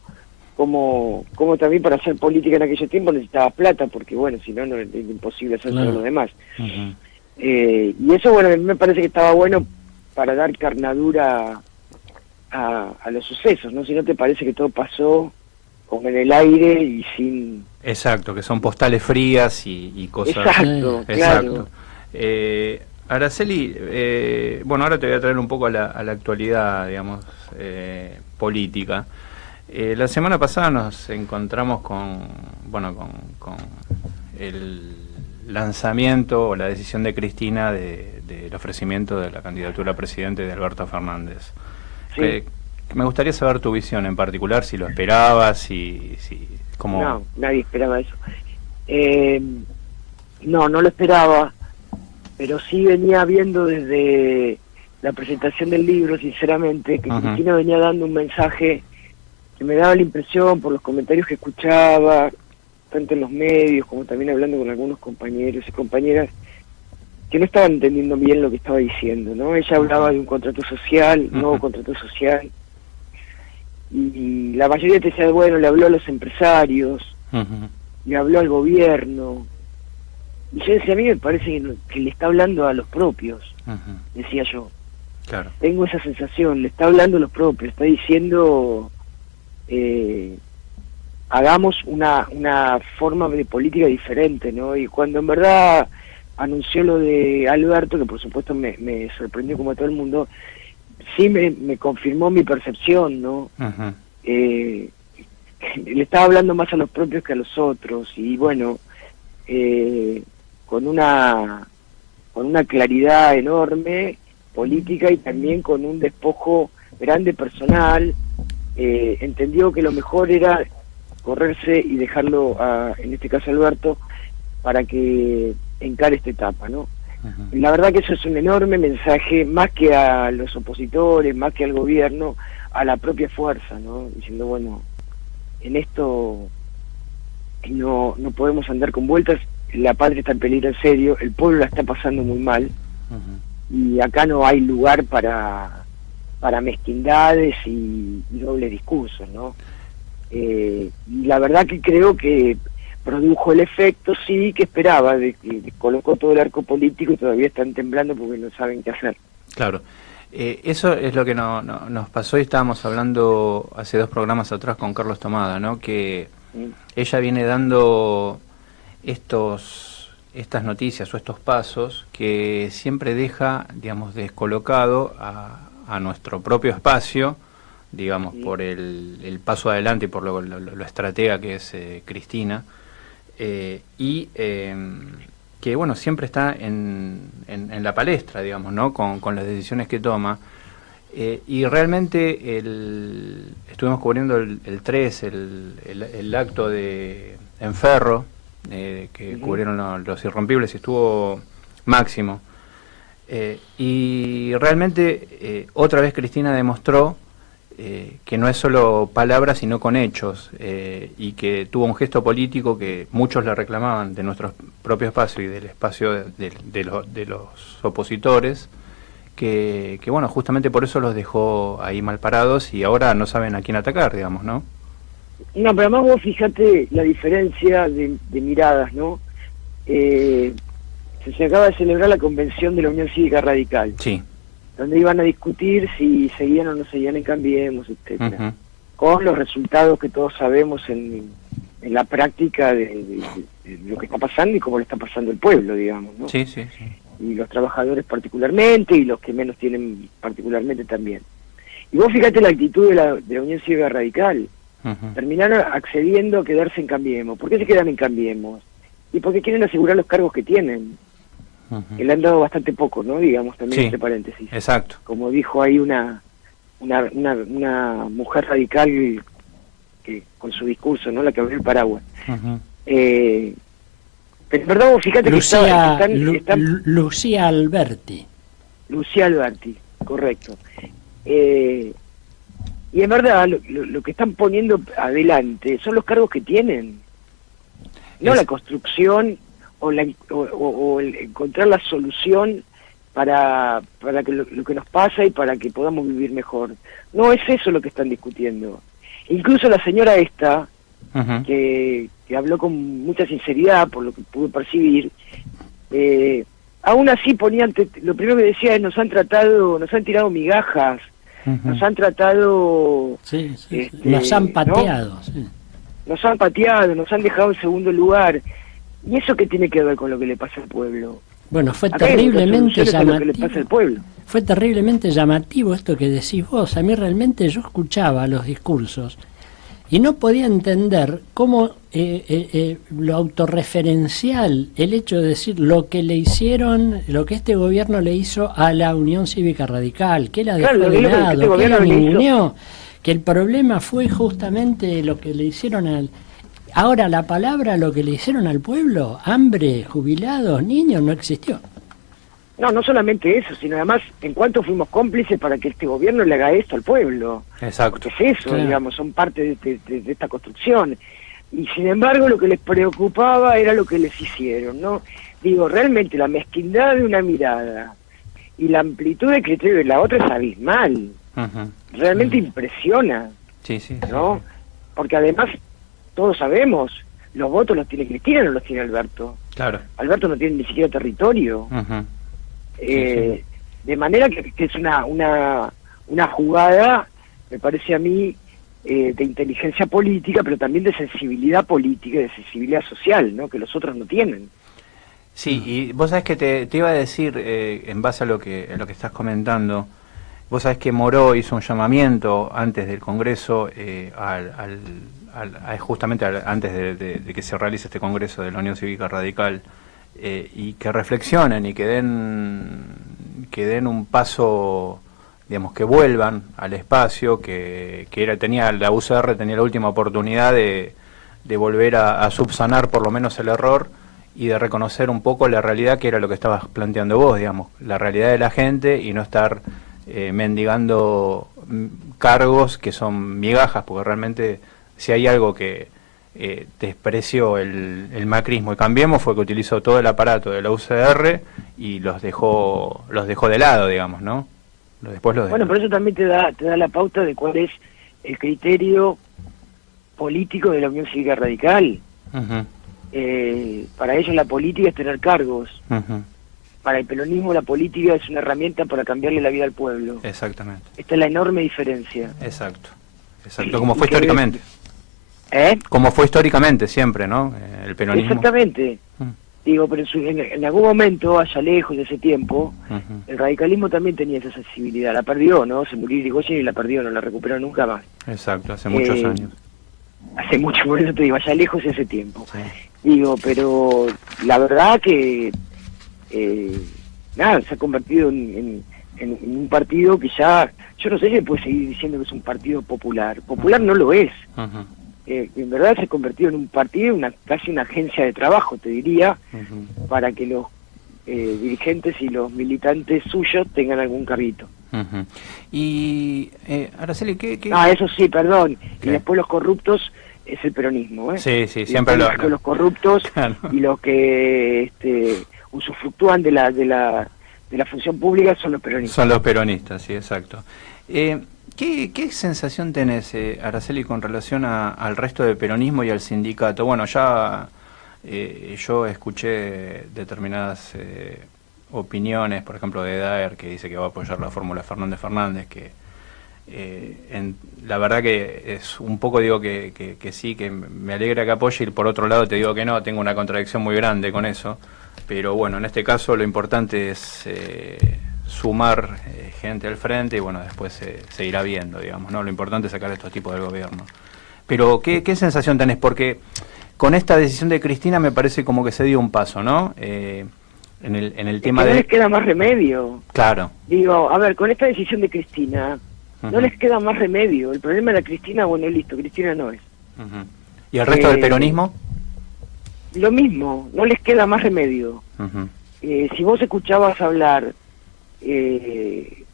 también para hacer política en aquellos tiempos necesitabas plata, porque bueno, si no, no era imposible hacer todo lo demás. Uh-huh. Y eso, bueno, a mí me parece que estaba bueno para dar carnadura a los sucesos, ¿no? Si no te parece que todo pasó como en el aire y sin... Exacto, que son postales frías y cosas... Exacto, claro. Araceli, bueno, ahora te voy a traer un poco a la actualidad, digamos, política. La semana pasada nos encontramos con el lanzamiento o la decisión de Cristina del ofrecimiento de la candidatura a presidente de Alberto Fernández. Sí. Me gustaría saber tu visión en particular, si lo esperabas, cómo... No, nadie esperaba eso. No lo esperaba, pero sí venía viendo desde la presentación del libro, sinceramente, que Cristina venía dando un mensaje que me daba la impresión, por los comentarios que escuchaba, tanto en los medios como también hablando con algunos compañeros y compañeras, que no estaban entendiendo bien lo que estaba diciendo, ¿no? Ella hablaba de un contrato social, un nuevo contrato social, y la mayoría te decía, bueno, le habló a los empresarios, le habló al gobierno, y yo decía, a mí me parece que le está hablando a los propios, decía yo. Claro. Tengo esa sensación, le está hablando a los propios, está diciendo, hagamos una forma de política diferente, ¿no? Y cuando en verdad anunció lo de Alberto, que por supuesto me sorprendió como a todo el mundo, sí me confirmó mi percepción, ¿no? Le estaba hablando más a los propios que a los otros, y bueno, con una claridad enorme política y también con un despojo grande personal. Entendió que lo mejor era correrse y dejarlo en este caso Alberto para que encare esta etapa, ¿no? La verdad que eso es un enorme mensaje, más que a los opositores, más que al gobierno, a la propia fuerza, ¿no? Diciendo, bueno, en esto no podemos andar con vueltas, la patria está en peligro en serio, el pueblo la está pasando muy mal, y acá no hay lugar para mezquindades y doble discursos, ¿no? Y la verdad que creo que produjo el efecto, sí, que esperaba, de que colocó todo el arco político y todavía están temblando porque no saben qué hacer. Claro. Eso es lo que nos pasó y estábamos hablando hace 2 programas atrás con Carlos Tomada, ¿no? Que ella viene dando estas noticias o estos pasos que siempre deja, digamos, descolocado a nuestro propio espacio, digamos, por el paso adelante y por lo estratega que es Cristina, y que, bueno, siempre está en la palestra, digamos, ¿no? Con las decisiones que toma. Y realmente estuvimos cubriendo el 3, el acto en Ferro, que cubrieron los Irrompibles, y estuvo Máximo. Y realmente otra vez Cristina demostró que no es solo palabras sino con hechos, y que tuvo un gesto político que muchos le reclamaban de nuestro propio espacio y del espacio de los opositores, que bueno, justamente por eso los dejó ahí mal parados y ahora no saben a quién atacar, digamos, ¿no? No, pero además vos fijate la diferencia de miradas, ¿no? Se acaba de celebrar la convención de la Unión Cívica Radical. Sí. Donde iban a discutir si seguían o no seguían en Cambiemos, etcétera, con los resultados que todos sabemos en en la práctica de lo que está pasando y cómo le está pasando el pueblo, digamos, ¿no? Sí, sí, sí. Y los trabajadores particularmente, y los que menos tienen particularmente también. Y vos fíjate la actitud de la Unión Cívica Radical. Terminaron accediendo a quedarse en Cambiemos. ¿Por qué se quedan en Cambiemos? Y porque quieren asegurar los cargos que tienen. Que le han dado bastante poco, ¿no? Digamos, también entre paréntesis. Exacto. Como dijo ahí una mujer radical que con su discurso, ¿no? La que abrió el paraguas. Pero en verdad vos fíjate Lucía, que están Lucía Alberti. Lucía Alberti, correcto. Y en verdad lo que están poniendo adelante son los cargos que tienen, no la construcción o el encontrar la solución para que lo que nos pasa y para que podamos vivir mejor. No es eso lo que están discutiendo. Incluso la señora esta, que habló con mucha sinceridad, por lo que pude percibir, aún así ponía, lo primero que decía es: nos han tirado migajas, nos han tratado... nos han pateado. ¿No? Sí. Nos han pateado, nos han dejado en segundo lugar. ¿Y eso qué tiene que ver con lo que le pasa al pueblo? Bueno, fue terriblemente llamativo. Lo que le pasa al pueblo. Fue terriblemente llamativo esto que decís vos. A mí realmente yo escuchaba los discursos y no podía entender cómo lo autorreferencial, el hecho de decir lo que le hicieron, lo que este gobierno le hizo a la Unión Cívica Radical, que la dejó de lado, que la ninguneó, que el problema fue justamente lo que le hicieron al... Ahora, la palabra lo que le hicieron al pueblo, hambre, jubilados, niños, no existió. No solamente eso, sino además en cuanto fuimos cómplices para que este gobierno le haga esto al pueblo. Exacto. Porque es eso, digamos, son parte de esta construcción. Y sin embargo lo que les preocupaba era lo que les hicieron, ¿no? Digo, realmente la mezquindad de una mirada y la amplitud de criterio de la otra es abismal. Realmente impresiona, ¿no? Porque además, todos sabemos, los votos los tiene Cristina, no los tiene Alberto. Claro. Alberto no tiene ni siquiera territorio. De manera que es una jugada, me parece a mí, de inteligencia política, pero también de sensibilidad política y de sensibilidad social, ¿no? Que los otros no tienen. Sí, y vos sabés que te iba a decir, en base a lo que estás comentando, vos sabés que Moró hizo un llamamiento antes del Congreso, justamente antes de que se realice este Congreso de la Unión Cívica Radical, y que reflexionen y que den un paso, digamos, que vuelvan al espacio, la UCR tenía la última oportunidad de volver a subsanar por lo menos el error y de reconocer un poco la realidad, que era lo que estabas planteando vos, digamos, la realidad de la gente, y no estar mendigando cargos que son migajas, porque realmente si hay algo que despreció el macrismo y Cambiemos fue que utilizó todo el aparato de la UCR y los dejó de lado, digamos, ¿no? Bueno, por eso también te da la pauta de cuál es el criterio político de la Unión Cívica Radical. Para ellos la política es tener cargos. Para el peronismo la política es una herramienta para cambiarle la vida al pueblo. Exactamente. Esta es la enorme diferencia. Exacto, como fue históricamente. Como fue históricamente siempre, ¿no? El peronismo. Exactamente. Digo, pero en algún momento, allá lejos de ese tiempo, el radicalismo también tenía esa sensibilidad. La perdió, ¿no? Se murió Irigoyen y la perdió, no la recuperó nunca más. Exacto, hace muchos años. Hace mucho, por eso te digo, allá lejos de ese tiempo. Digo, pero la verdad que se ha convertido en un partido que ya, yo no sé si puede seguir diciendo que es un partido popular. Popular no lo es. En verdad se ha convertido en un partido, casi una agencia de trabajo, te diría, para que los dirigentes y los militantes suyos tengan algún carrito. Y Araceli, ¿qué? Eso sí, perdón. ¿Qué? Y después los corruptos es el peronismo, ¿eh? Sí, siempre los corruptos y los que usufructúan de la función pública son los peronistas. Son los peronistas, sí, exacto. ¿Qué sensación tenés, Araceli, con relación al resto del peronismo y al sindicato? Bueno, ya yo escuché determinadas opiniones, por ejemplo, de Daer, que dice que va a apoyar la fórmula Fernández, que la verdad que es un poco, digo que sí, que me alegra que apoye, y por otro lado te digo que no, tengo una contradicción muy grande con eso, pero bueno, en este caso lo importante es sumar gente al frente y bueno, después se irá viendo, digamos, ¿no? Lo importante es sacar estos tipos del gobierno. Pero ¿qué sensación tenés? Porque con esta decisión de Cristina me parece como que se dio un paso, ¿no? En el tema que de... no les queda más remedio. Claro. Digo, a ver, con esta decisión de Cristina, no les queda más remedio. El problema de la Cristina, bueno, listo, Cristina no es. ¿Y el resto del peronismo? Lo mismo, no les queda más remedio. Si vos escuchabas hablar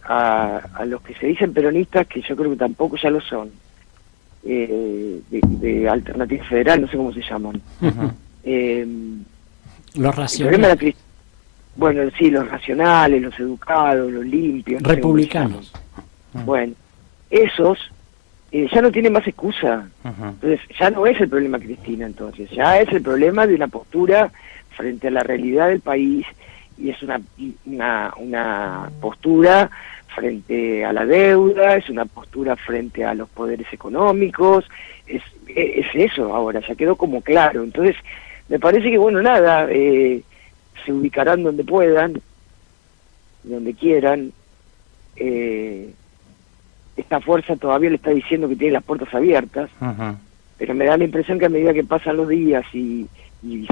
a los que se dicen peronistas, que yo creo que tampoco ya lo son, de Alternativa Federal, no sé cómo se llaman. Los racionales. Bueno, sí, los racionales, los educados, los limpios. Republicanos. Bueno, esos ya no tienen más excusa. Entonces, ya no es el problema Cristina, entonces. Ya es el problema de una postura frente a la realidad del país, y es una postura frente a la deuda, es una postura frente a los poderes económicos, es eso ahora, ya quedó como claro. Entonces, me parece que, bueno, nada, se ubicarán donde puedan, donde quieran. Esta fuerza todavía le está diciendo que tiene las puertas abiertas, pero me da la impresión que a medida que pasan los días y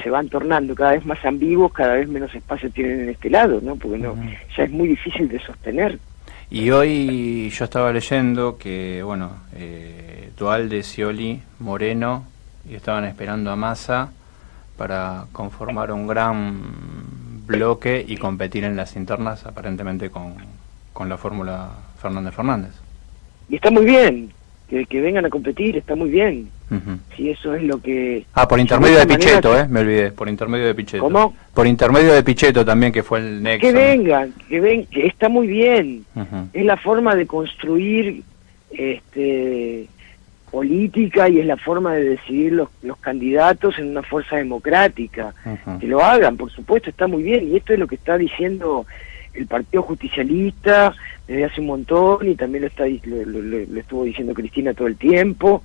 se van tornando cada vez más ambiguos, cada vez menos espacio tienen en este lado, ¿no? Porque ya es muy difícil de sostener. Y hoy yo estaba leyendo que, bueno, Duhalde, Scioli, Moreno, y estaban esperando a Massa para conformar un gran bloque y competir en las internas, aparentemente con la fórmula Fernández-Fernández. Y está muy bien, que vengan a competir, está muy bien. Si eso es lo que... por intermedio de Pichetto, me olvidé, por intermedio de Pichetto. ¿Cómo? Por intermedio de Pichetto también, que fue el nexo. Que vengan, que está muy bien. Es la forma de construir política, y es la forma de decidir los candidatos en una fuerza democrática. Que lo hagan, por supuesto, está muy bien, y esto es lo que está diciendo el Partido Justicialista desde hace un montón, y también lo estuvo diciendo Cristina todo el tiempo,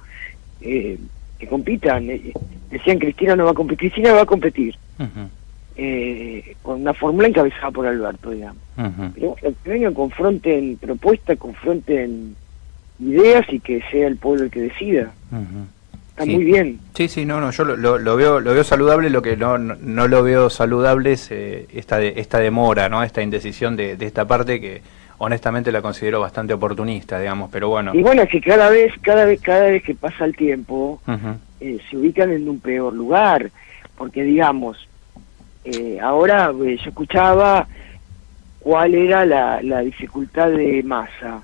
que compitan. Decían Cristina no va a competir. Cristina va a competir con una fórmula encabezada por Alberto, digamos. Pero bueno, que vengan, confronten propuestas, confronten ideas, y que sea el pueblo el que decida. Está muy bien. Sí, no, yo lo veo saludable. Lo que no lo veo saludable es esta demora, ¿no? Esta indecisión de esta parte, que honestamente la considero bastante oportunista, digamos, pero bueno. Y bueno, es que cada vez que pasa el tiempo, se ubican en un peor lugar, porque digamos, ahora yo escuchaba cuál era la dificultad de Massa.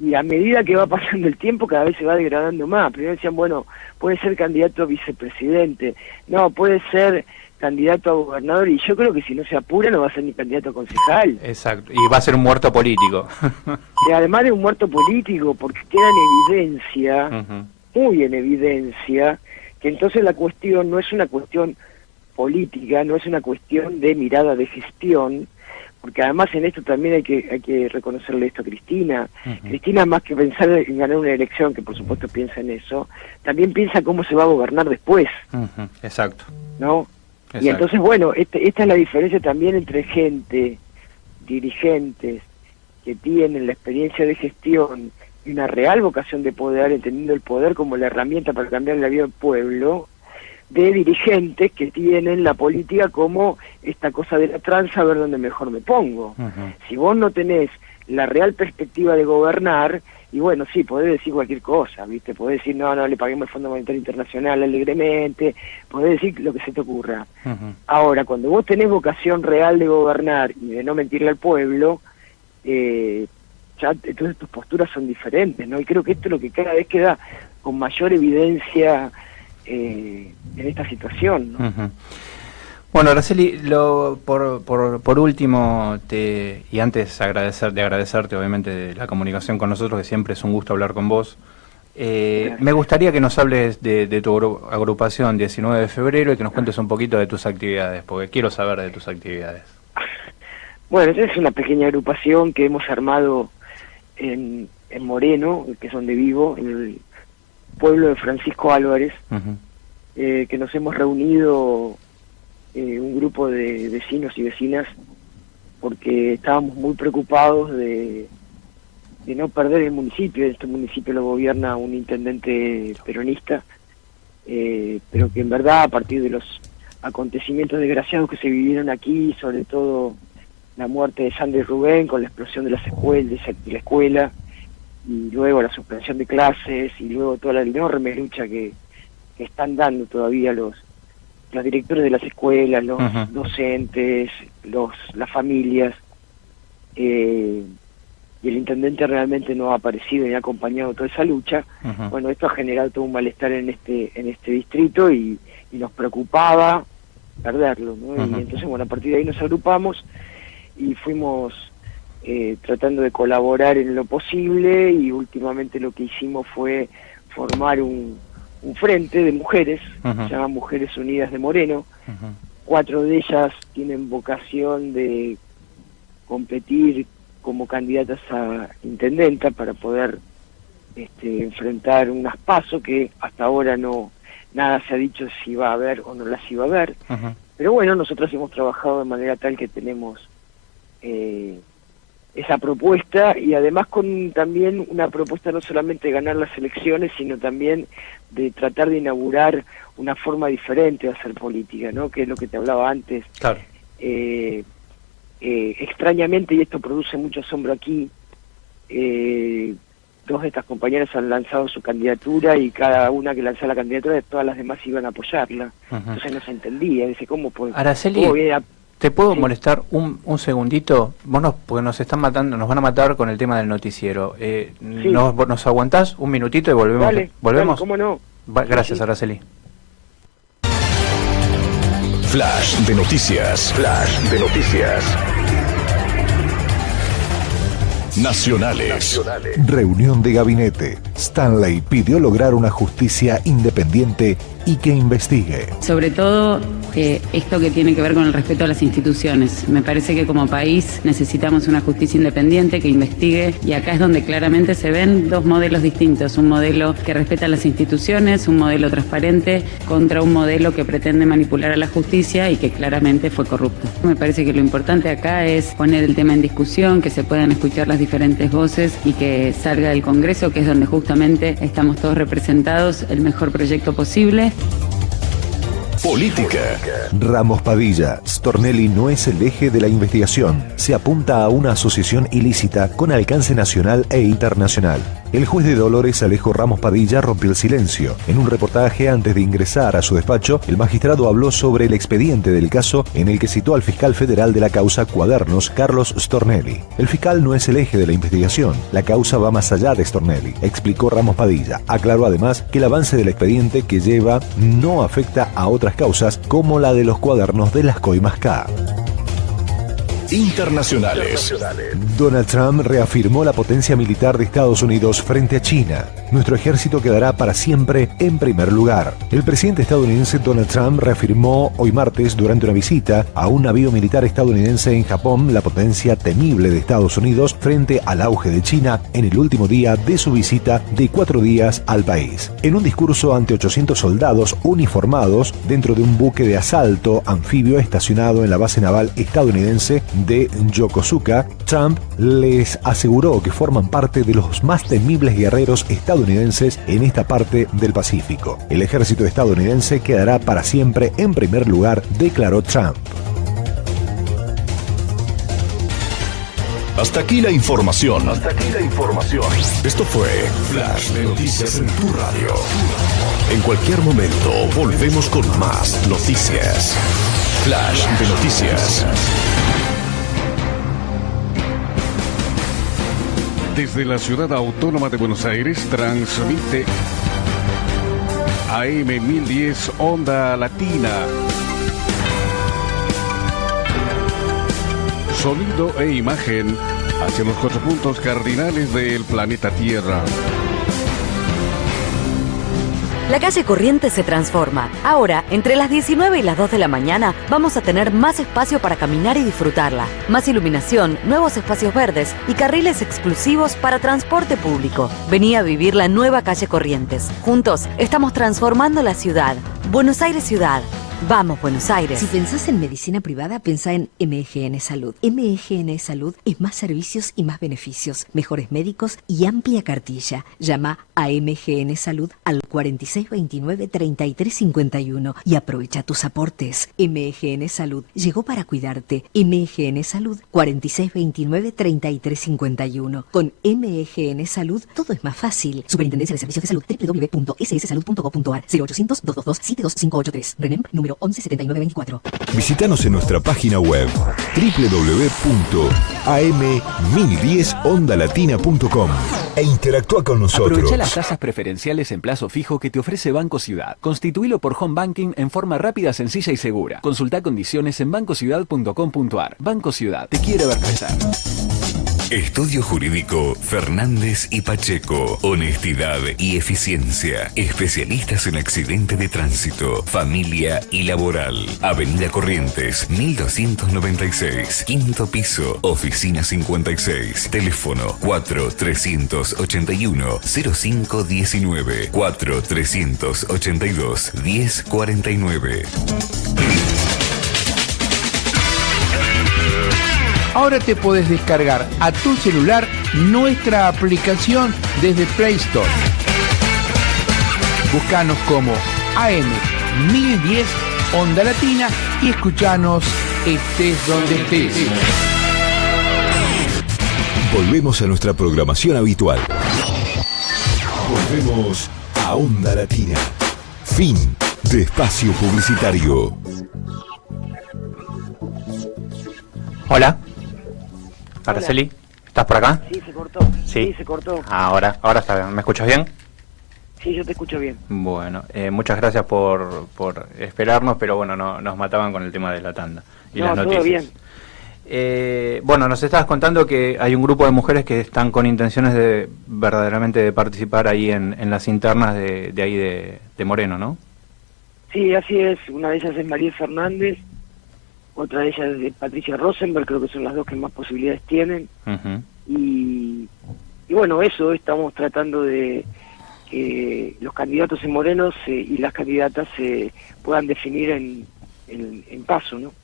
Y a medida que va pasando el tiempo, cada vez se va degradando más. Primero decían, bueno, puede ser candidato a vicepresidente, no, puede ser candidato a gobernador, y yo creo que si no se apura no va a ser ni candidato a concejal. Exacto, y va a ser un muerto político. Y además de un muerto político, porque queda en evidencia, muy en evidencia, que entonces la cuestión no es una cuestión política, no es una cuestión de mirada de gestión, porque además en esto también hay que reconocerle esto a Cristina. Cristina, más que pensar en ganar una elección, que por supuesto piensa en eso, también piensa cómo se va a gobernar después. Exacto. ¿No? Exacto. Y entonces, bueno, esta es la diferencia también entre dirigentes que tienen la experiencia de gestión y una real vocación de poder, entendiendo el poder como la herramienta para cambiar la vida del pueblo, de dirigentes que tienen la política como esta cosa de la tranza, a ver dónde mejor me pongo. Si vos no tenés la real perspectiva de gobernar, y bueno, sí, podés decir cualquier cosa, ¿viste? Podés decir, no le paguemos el Fondo Monetario Internacional alegremente, podés decir lo que se te ocurra. Ahora, cuando vos tenés vocación real de gobernar y de no mentirle al pueblo, ya entonces tus posturas son diferentes, ¿no? Y creo que esto es lo que cada vez queda con mayor evidencia en esta situación, ¿no? Bueno, Araceli, por último, y antes de agradecerte obviamente la comunicación con nosotros, que siempre es un gusto hablar con vos, me gustaría que nos hables de tu agrupación 19 de febrero y que nos cuentes un poquito de tus actividades, porque quiero saber de tus actividades. Bueno, es una pequeña agrupación que hemos armado en en Moreno, que es donde vivo, en el pueblo de Francisco Álvarez, que nos hemos reunido un grupo de vecinos y vecinas porque estábamos muy preocupados de no perder el municipio. Este municipio lo gobierna un intendente peronista, pero que en verdad, a partir de los acontecimientos desgraciados que se vivieron aquí, sobre todo la muerte de Sandra y Rubén con la explosión de las escuelas, de la escuela, y luego la suspensión de clases, y luego toda la enorme lucha que están dando todavía los directores de las escuelas, los docentes, las familias, y el intendente realmente no ha aparecido ni ha acompañado toda esa lucha. Bueno, esto ha generado todo un malestar en este distrito y nos preocupaba perderlo, ¿no? Y entonces, bueno, a partir de ahí nos agrupamos y fuimos tratando de colaborar en lo posible, y últimamente lo que hicimos fue formar un frente de mujeres, se llama Mujeres Unidas de Moreno. 4 de ellas tienen vocación de competir como candidatas a intendenta para poder enfrentar unas PASO, que hasta ahora nada se ha dicho si va a haber o no las iba a haber. Pero bueno, nosotros hemos trabajado de manera tal que tenemos esa propuesta, y además con también una propuesta no solamente de ganar las elecciones, sino también de tratar de inaugurar una forma diferente de hacer política, ¿no? Que es lo que te hablaba antes. Claro. Extrañamente, y esto produce mucho asombro aquí, 2 de estas compañeras han lanzado su candidatura, y cada una que lanzaba la candidatura, todas las demás iban a apoyarla. Entonces no se entendía, dice, ¿cómo puede? Araceli, ¿te puedo molestar un segundito? Porque nos están matando, nos van a matar con el tema del noticiero. ¿Nos aguantás un minutito y volvemos? Dale, ¿Volvemos? ¿cómo no? Gracias, Araceli. Flash de noticias. Flash de noticias. Nacionales. Reunión de gabinete. Stanley pidió lograr una justicia independiente y que investigue. Sobre todo esto que tiene que ver con el respeto a las instituciones. Me parece que como país necesitamos una justicia independiente que investigue, y acá es donde claramente se ven 2 modelos distintos. Un modelo que respeta las instituciones, un modelo transparente, contra un modelo que pretende manipular a la justicia y que claramente fue corrupto. Me parece que lo importante acá es poner el tema en discusión, que se puedan escuchar las diferentes voces y que salga del Congreso, que es donde justamente estamos todos representados, el mejor proyecto posible. Política. Ramos Padilla. Stornelli no es el eje de la investigación. Se apunta a una asociación ilícita con alcance nacional e internacional. El juez de Dolores, Alejo Ramos Padilla, rompió el silencio. En un reportaje antes de ingresar a su despacho, el magistrado habló sobre el expediente del caso en el que citó al fiscal federal de la causa Cuadernos, Carlos Stornelli. El fiscal no es el eje de la investigación. La causa va más allá de Stornelli, explicó Ramos Padilla. Aclaró además que el avance del expediente que lleva no afecta a otras causas como la de los cuadernos de las coimas K. Internacionales. Donald Trump reafirmó la potencia militar de Estados Unidos frente a China. Nuestro ejército quedará para siempre en primer lugar. El presidente estadounidense Donald Trump reafirmó hoy martes, durante una visita a un navío militar estadounidense en Japón, la potencia temible de Estados Unidos frente al auge de China en el último día de su visita de 4 días al país. En un discurso ante 800 soldados uniformados dentro de un buque de asalto anfibio estacionado en la base naval estadounidense de Yokosuka, Trump les aseguró que forman parte de los más temibles guerreros estadounidenses en esta parte del Pacífico. El ejército estadounidense quedará para siempre en primer lugar, declaró Trump. Hasta aquí la información. Esto fue Flash de Noticias en tu radio. En cualquier momento volvemos con más noticias. Flash de Noticias. Desde la ciudad autónoma de Buenos Aires transmite AM 1010 Onda Latina. Sonido e imagen hacia los 4 puntos cardinales del planeta Tierra. La calle Corrientes se transforma. Ahora, entre las 19 y las 2 de la mañana, vamos a tener más espacio para caminar y disfrutarla. Más iluminación, nuevos espacios verdes y carriles exclusivos para transporte público. Vení a vivir la nueva calle Corrientes. Juntos, estamos transformando la ciudad. Buenos Aires Ciudad. Vamos, Buenos Aires. Si pensás en medicina privada, pensá en MGN Salud. MGN Salud es más servicios y más beneficios, mejores médicos y amplia cartilla. Llama a MGN Salud al 4629-3351 y aprovecha tus aportes. MGN Salud llegó para cuidarte. MGN Salud 4629-3351. Con MGN Salud todo es más fácil. Superintendencia de Servicios de Salud, www.sssalud.gov.ar, 0800-222-72583. RENEM número 117924. Visítanos en nuestra página web www.am1010ondalatina.com e interactúa con nosotros. Aprovecha las tasas preferenciales en plazo fijo que te ofrece Banco Ciudad. Constituílo por Home Banking en forma rápida, sencilla y segura. Consulta condiciones en bancociudad.com.ar. Banco Ciudad, te quiere ver crecer. Estudio Jurídico Fernández y Pacheco. Honestidad y eficiencia. Especialistas en accidente de tránsito, familia y laboral. Avenida Corrientes, 1296. Quinto piso, oficina 56. Teléfono 4381-0519. 4382-1049. Ahora te podés descargar a tu celular nuestra aplicación desde Play Store. Búscanos como AM1010 Onda Latina y escuchanos estés donde estés. Volvemos a nuestra programación habitual. Volvemos a Onda Latina. Fin de espacio publicitario. Hola. Araceli, ¿estás por acá? Sí, se cortó. Sí, se cortó. Ahora está bien. ¿Me escuchas bien? Sí, yo te escucho bien. Bueno, muchas gracias por esperarnos, pero bueno, nos mataban con el tema de la tanda y las noticias. Todo bien. Bueno, nos estabas contando que hay un grupo de mujeres que están con intenciones de verdaderamente de participar ahí en las internas de ahí de Moreno, ¿no? Sí, así es. Una de ellas es María Fernández. Otra de ellas es de Patricia Rosenberg, creo que son las dos que más posibilidades tienen. Y bueno, eso, estamos tratando de que los candidatos en Moreno y las candidatas se puedan definir en paso, ¿no?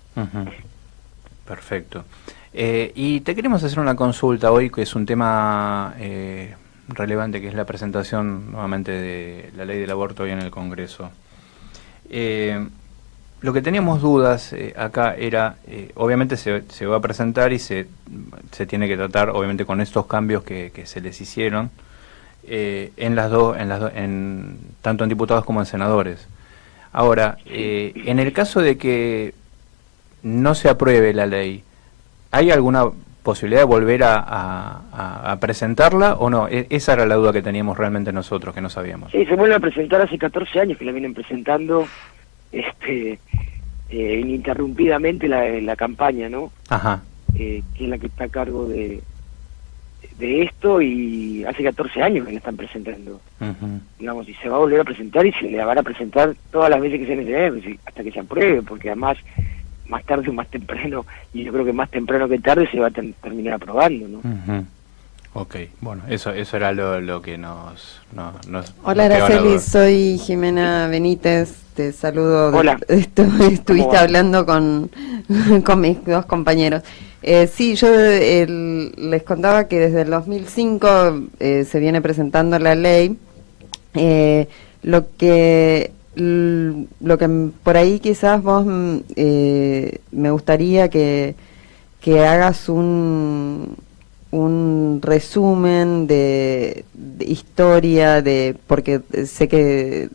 Perfecto. Y te queremos hacer una consulta hoy, que es un tema relevante, que es la presentación nuevamente de la ley del aborto hoy en el Congreso. Lo que teníamos dudas acá era, obviamente se va a presentar y se tiene que tratar, obviamente, con estos cambios que se les hicieron tanto en diputados como en senadores. Ahora, en el caso de que no se apruebe la ley, ¿hay alguna posibilidad de volver a presentarla o no? Esa era la duda que teníamos realmente nosotros, que no sabíamos. Sí, se vuelve a presentar hace 14 años que la vienen presentando ininterrumpidamente la campaña, ¿no? Ajá. Que es la que está a cargo de esto, y hace 14 años que la están presentando. Digamos, y se va a volver a presentar y se le van a presentar todas las veces que sea necesario hasta que se apruebe, porque además más tarde o más temprano, y yo creo que más temprano que tarde se va a terminar aprobando, ¿no? Ok, bueno, eso era lo que nos Hola, Araceli, soy Jimena Benítez, te saludo. Hola. Estuviste hablando con mis dos compañeros. Sí, yo les contaba que desde el 2005 se viene presentando la ley. Lo que por ahí quizás vos me gustaría que hagas un resumen de historia, porque sé que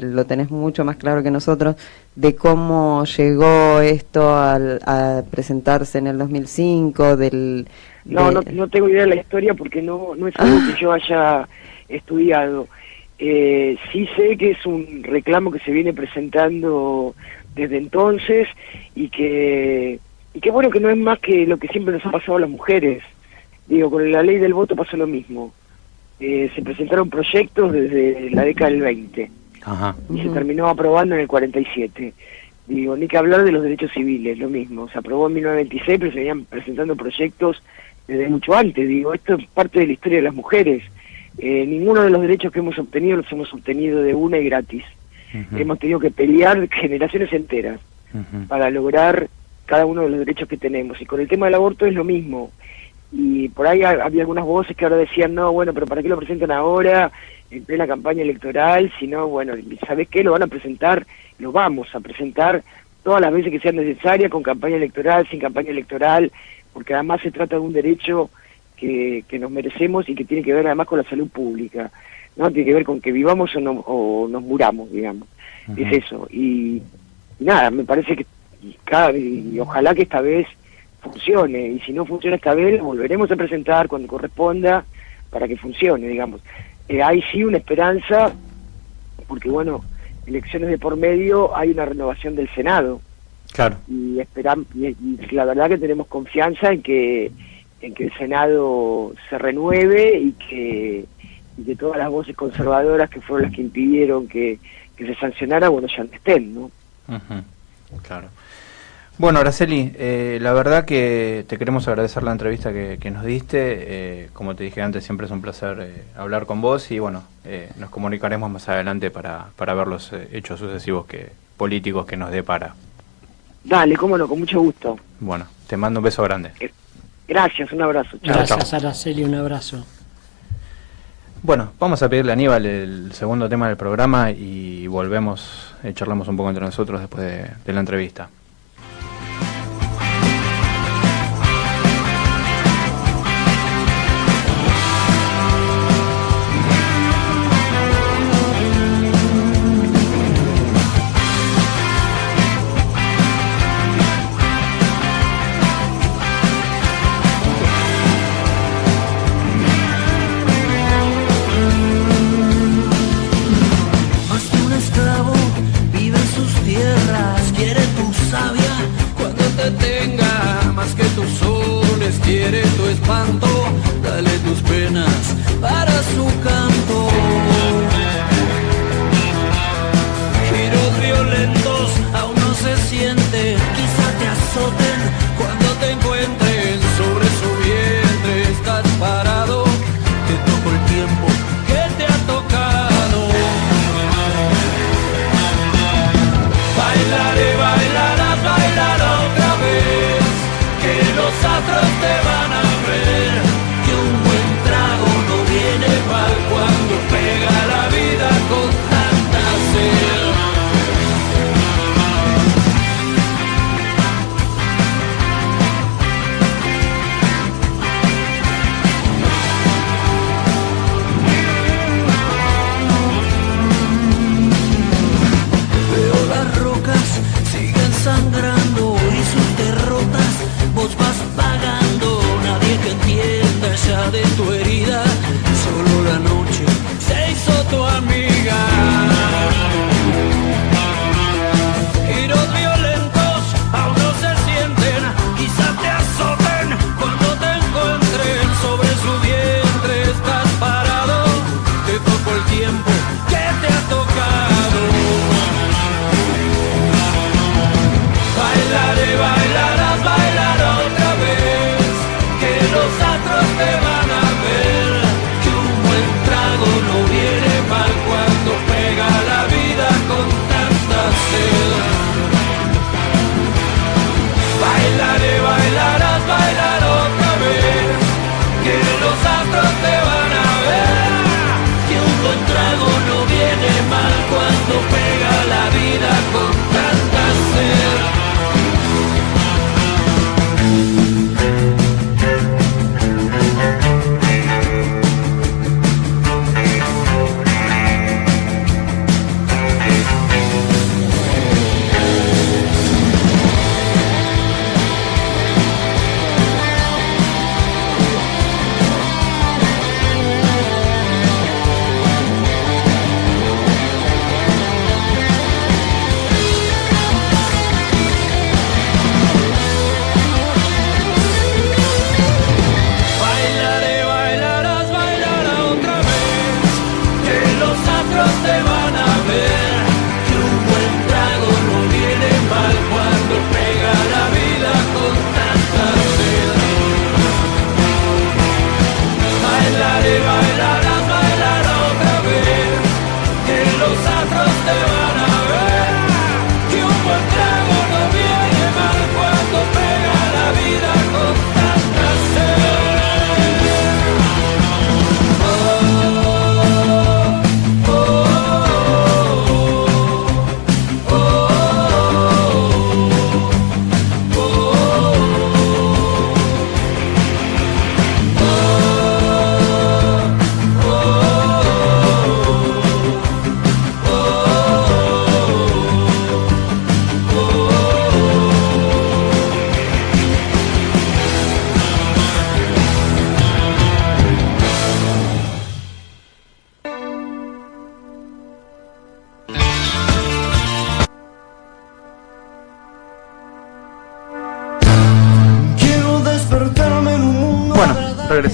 lo tenés mucho más claro que nosotros, de cómo llegó esto a presentarse en el 2005, No tengo idea de la historia porque no es algo que yo haya estudiado. Sí sé que es un reclamo que se viene presentando desde entonces y que bueno, que no es más que lo que siempre nos ha pasado a las mujeres. Digo, con la ley del voto pasó lo mismo. Se presentaron proyectos desde la década del 20. Ajá. Y se terminó aprobando en el 47. Digo, ni que hablar de los derechos civiles, lo mismo. Se aprobó en 1926, pero se venían presentando proyectos desde mucho antes. Digo, esto es parte de la historia de las mujeres. Ninguno de los derechos que hemos obtenido los hemos obtenido de una y gratis. Hemos tenido que pelear generaciones enteras para lograr cada uno de los derechos que tenemos. Y con el tema del aborto es lo mismo. Y por ahí había algunas voces que ahora decían, no, bueno, pero ¿para qué lo presentan ahora, en plena campaña electoral? Si no, bueno, ¿sabés qué? Lo van a presentar, lo vamos a presentar todas las veces que sean necesarias, con campaña electoral, sin campaña electoral, porque además se trata de un derecho que nos merecemos y que tiene que ver además con la salud pública, ¿no? Tiene que ver con que vivamos o nos muramos, digamos. Es eso. Y nada, me parece que y ojalá que esta vez funcione, y si no funciona esta vez, volveremos a presentar cuando corresponda para que funcione, digamos. Hay sí una esperanza, porque elecciones de por medio, hay una renovación del Senado. Claro. Y la verdad que tenemos confianza en que el Senado se renueve y que todas las voces conservadoras que fueron las que impidieron que se sancionara, ya no estén, ¿no? Claro. Bueno, Araceli, la verdad que te queremos agradecer la entrevista que nos diste. Como te dije antes, siempre es un placer hablar con vos y nos comunicaremos más adelante para ver los hechos sucesivos políticos que nos depara. Dale, cómo no, con mucho gusto. Bueno, te mando un beso grande. Gracias, un abrazo. Chao. Gracias, Araceli, un abrazo. Bueno, vamos a pedirle a Aníbal el segundo tema del programa y volvemos, charlamos un poco entre nosotros después de la entrevista. Bailarás, bailar otra vez, que los astros te van a ver.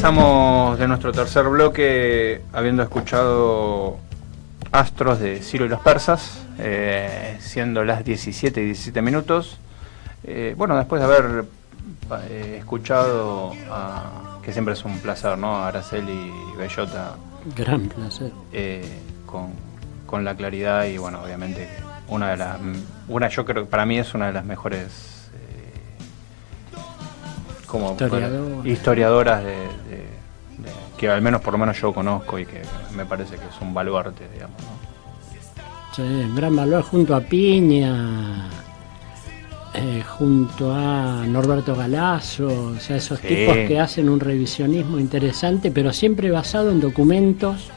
regresamos de nuestro tercer bloque habiendo escuchado Astros de Ciro y los Persas, siendo las 17 y 17 minutos. Bueno, después de haber escuchado, que siempre es un placer, ¿no? Araceli Bellota. Gran placer. Con la claridad y, bueno, obviamente, yo creo que para mí es una de las mejores historiadoras que al menos por lo menos yo conozco y que me parece que es un baluarte, digamos, ¿no? Sí, un gran valor junto a Piña, junto a Norberto Galazo, o sea, esos tipos que hacen un revisionismo interesante, pero siempre basado en documentos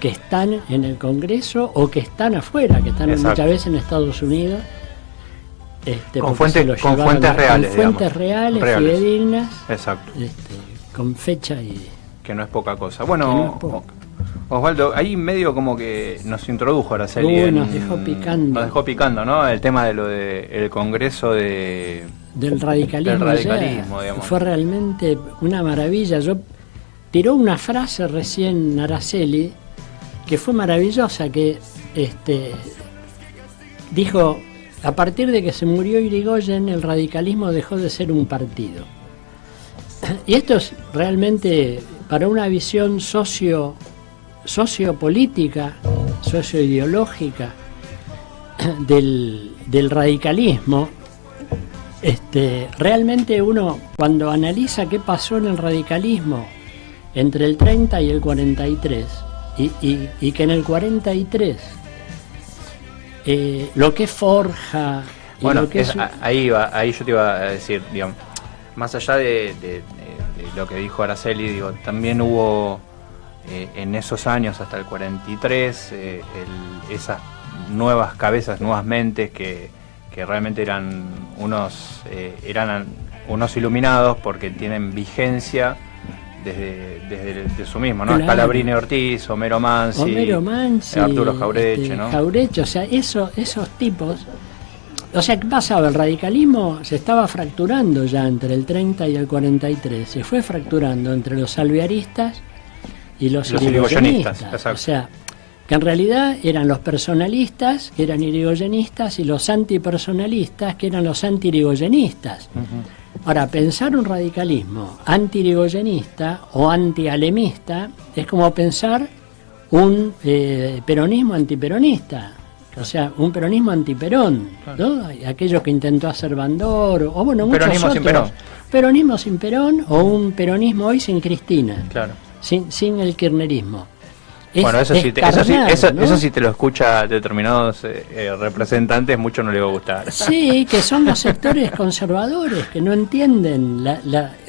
que están en el Congreso o que están afuera, que están muchas veces en Estados Unidos. Con fuentes reales, con fuentes reales, fidedignas, exacto, con fecha y que no es poca cosa. Bueno, Osvaldo, ahí medio como que nos introdujo Araceli, nos dejó picando, ¿no? El tema de lo del Congreso del radicalismo, digamos. Fue realmente una maravilla. Tiró una frase recién Araceli que fue maravillosa, que dijo: a partir de que se murió Irigoyen, el radicalismo dejó de ser un partido. Y esto es realmente, para una visión sociopolítica, socioideológica del radicalismo, realmente uno, cuando analiza qué pasó en el radicalismo entre el 30 y el 43, y que en el 43... lo que forja, bueno, lo que ahí yo te iba a decir, digamos, más allá de lo que dijo Araceli, digo, también hubo en esos años hasta el 43 esas nuevas cabezas, nuevas mentes que realmente eran unos iluminados porque tienen vigencia desde su mismo, ¿no? Claro. Scalabrini Ortiz, Homero Mansi, Arturo Jaureche, ¿no? Jaureche, o sea, esos tipos. O sea, ¿qué pasaba? El radicalismo se estaba fracturando ya entre el 30 y el 43. Se fue fracturando entre los alvearistas y los irigoyenistas. O sea, que en realidad eran los personalistas, que eran irigoyenistas, y los antipersonalistas, que eran los anti-irigoyenistas. Ahora, pensar un radicalismo anti-irigoyenista o anti-alemista es como pensar un peronismo antiperonista, o sea, un peronismo antiperón, ¿no? Aquello que intentó hacer Bandor, o bueno, muchos peronismo otros. Sin Perón. Peronismo sin Perón, o un peronismo hoy sin Cristina, claro, sin el kirchnerismo. Bueno, eso sí te lo escucha determinados representantes, mucho no le va a gustar. Sí, que son los sectores conservadores, que no entienden,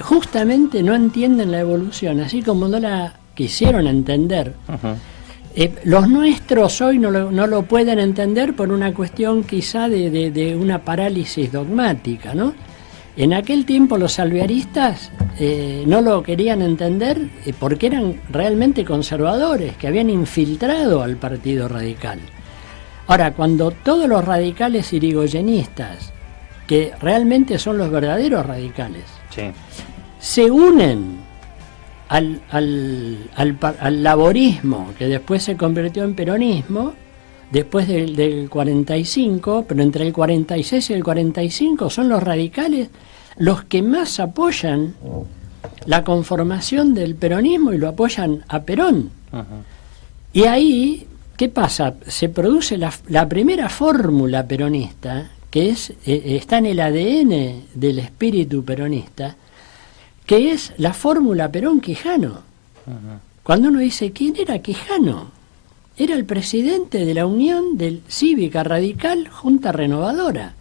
justamente no entienden la evolución, así como no la quisieron entender. Los nuestros hoy no lo pueden entender por una cuestión quizá de una parálisis dogmática, ¿no? En aquel tiempo los alvearistas no lo querían entender porque eran realmente conservadores, que habían infiltrado al Partido Radical. Ahora, cuando todos los radicales irigoyenistas, que realmente son los verdaderos radicales, se unen al laborismo, que después se convirtió en peronismo, después del 45, pero entre el 46 y el 45 son los radicales los que más apoyan la conformación del peronismo y lo apoyan a Perón. Y ahí, ¿qué pasa? Se produce la primera fórmula peronista, que está en el ADN del espíritu peronista, que es la fórmula Perón-Quijano. Cuando uno dice, ¿quién era Quijano? Era el presidente de la Unión Cívica Radical Junta Renovadora,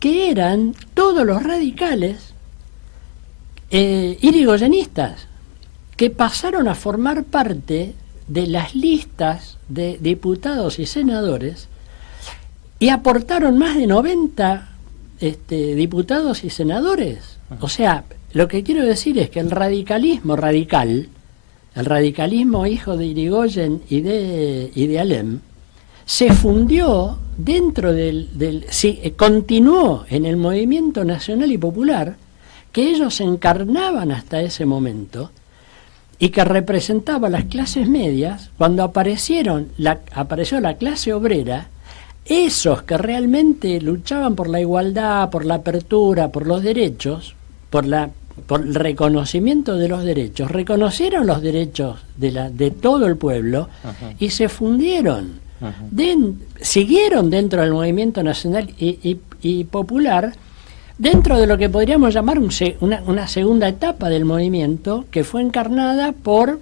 que eran todos los radicales irigoyenistas, que pasaron a formar parte de las listas de diputados y senadores y aportaron más de 90 diputados y senadores. O sea, lo que quiero decir es que el radicalismo radical, el radicalismo hijo de Irigoyen y de Alem, se fundió dentro continuó en el movimiento nacional y popular que ellos encarnaban hasta ese momento, y que representaba las clases medias, cuando apareció la clase obrera, esos que realmente luchaban por la igualdad, por la apertura, por los derechos, por el reconocimiento de los derechos, reconocieron los derechos de todo el pueblo y se fundieron. Siguieron dentro del movimiento nacional y popular, dentro de lo que podríamos llamar una segunda etapa del movimiento, que fue encarnada por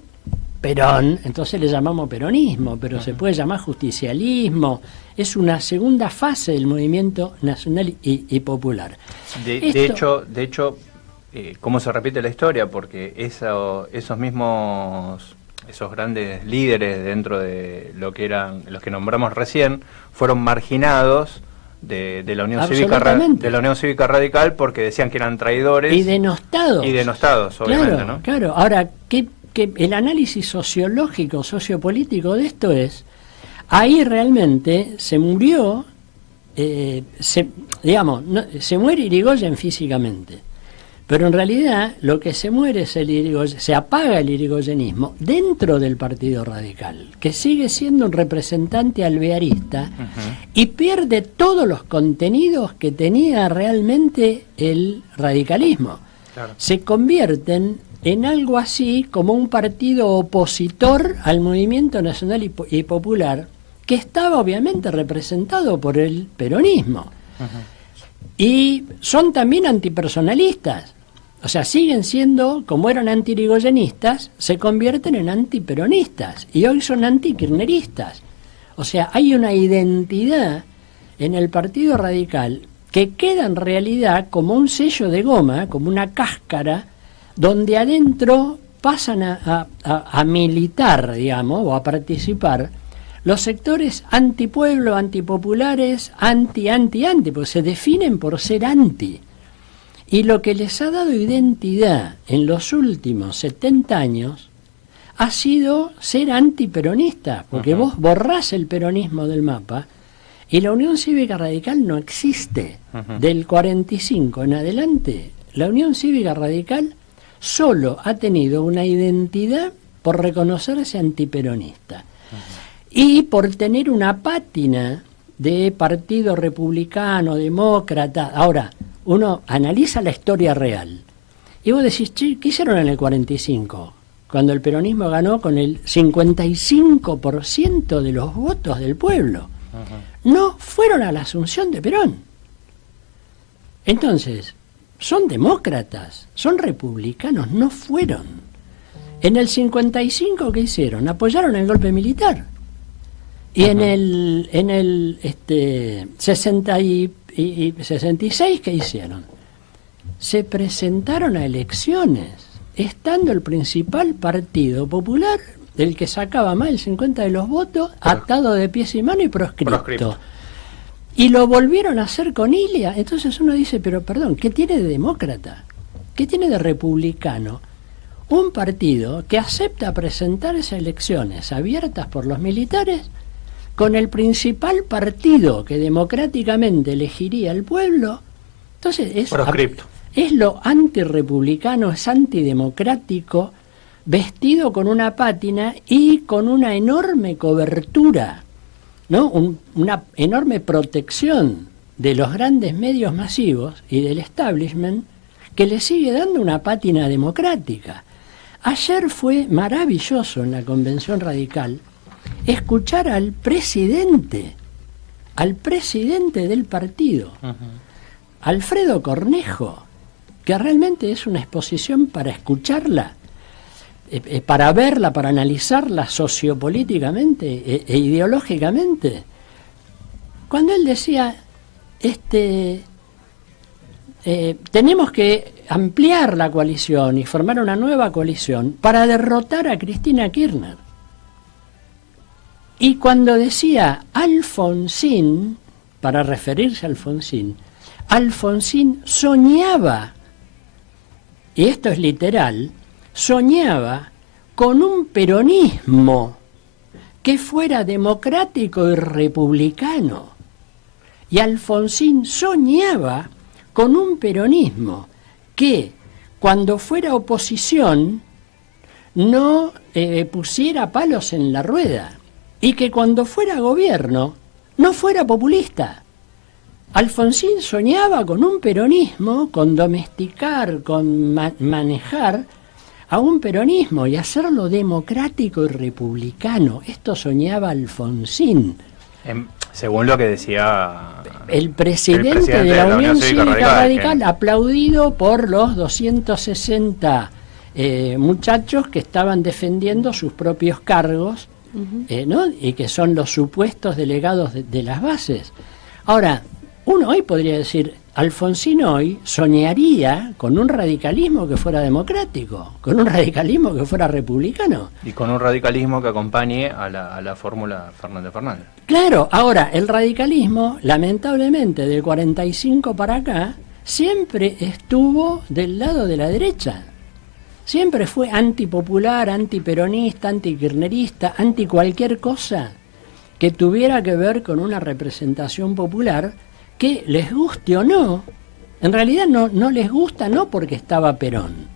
Perón. Entonces le llamamos peronismo, pero se puede llamar justicialismo. Es una segunda fase del movimiento nacional y popular. De hecho, ¿cómo se repite la historia? Porque esos grandes líderes dentro de lo que eran los que nombramos recién fueron marginados de la Unión Cívica Radical, porque decían que eran traidores y denostados obviamente, ¿no? Claro. Ahora, que el análisis sociológico, sociopolítico de esto es, ahí realmente se murió, se muere Irigoyen físicamente, pero en realidad lo que se muere es se apaga el irigoyenismo dentro del Partido Radical, que sigue siendo un representante alvearista y pierde todos los contenidos que tenía realmente el radicalismo. Claro. Se convierten en algo así como un partido opositor al movimiento nacional y popular, que estaba obviamente representado por el peronismo. Y son también antipersonalistas. O sea, siguen siendo, como eran anti-irigoyenistas, se convierten en antiperonistas y hoy son anti-kirchneristas. O sea, hay una identidad en el Partido Radical que queda en realidad como un sello de goma, como una cáscara, donde adentro pasan a militar, digamos, o a participar los sectores antipueblo, antipopulares, anti, porque se definen por ser anti. Y lo que les ha dado identidad en los últimos 70 años ha sido ser antiperonista, porque vos borrás el peronismo del mapa y la Unión Cívica Radical no existe. Del 45 en adelante, la Unión Cívica Radical solo ha tenido una identidad por reconocerse antiperonista y por tener una pátina de partido republicano, demócrata. Ahora, uno analiza la historia real y vos decís, ¿qué hicieron en el 45? Cuando el peronismo ganó con el 55% de los votos del pueblo. No fueron a la asunción de Perón. Entonces, son demócratas, son republicanos, no fueron. En el 55, ¿qué hicieron? Apoyaron el golpe militar. Y en el 66, ¿qué hicieron? Se presentaron a elecciones, estando el principal partido popular, el que sacaba más del 50% de los votos, atado de pies y manos y proscripto. Y lo volvieron a hacer con Ilia. Entonces uno dice, pero perdón, ¿qué tiene de demócrata? ¿Qué tiene de republicano? Un partido que acepta presentarse a elecciones abiertas por los militares con el principal partido que democráticamente elegiría el pueblo. Entonces es lo antirrepublicano, es antidemocrático, vestido con una pátina y con una enorme cobertura, ¿no? Una enorme protección de los grandes medios masivos y del establishment, que le sigue dando una pátina democrática. Ayer fue maravilloso en la Convención Radical escuchar al presidente del partido, Alfredo Cornejo, que realmente es una exposición para escucharla, para verla, para analizarla sociopolíticamente e ideológicamente. Cuando él decía, tenemos que ampliar la coalición y formar una nueva coalición para derrotar a Cristina Kirchner. Y cuando decía Alfonsín, para referirse a Alfonsín soñaba, y esto es literal, soñaba con un peronismo que fuera democrático y republicano. Y Alfonsín soñaba con un peronismo que, cuando fuera oposición, no pusiera palos en la rueda y que cuando fuera gobierno no fuera populista. Alfonsín soñaba con un peronismo, con domesticar, con manejar a un peronismo y hacerlo democrático y republicano. Esto soñaba Alfonsín. Según lo que decía el presidente de la Unión Cívica Radical, aplaudido por los 260 muchachos que estaban defendiendo sus propios cargos, ¿no? Y que son los supuestos delegados de las bases. Ahora, uno hoy podría decir, Alfonsín hoy soñaría con un radicalismo que fuera democrático, con un radicalismo que fuera republicano. Y con un radicalismo que acompañe a la fórmula Fernández. Claro, ahora, el radicalismo, lamentablemente, del 45 para acá, siempre estuvo del lado de la derecha. Siempre fue antipopular, antiperonista, antikirchnerista, anti cualquier cosa que tuviera que ver con una representación popular, que les guste o no, en realidad no les gusta no porque estaba Perón,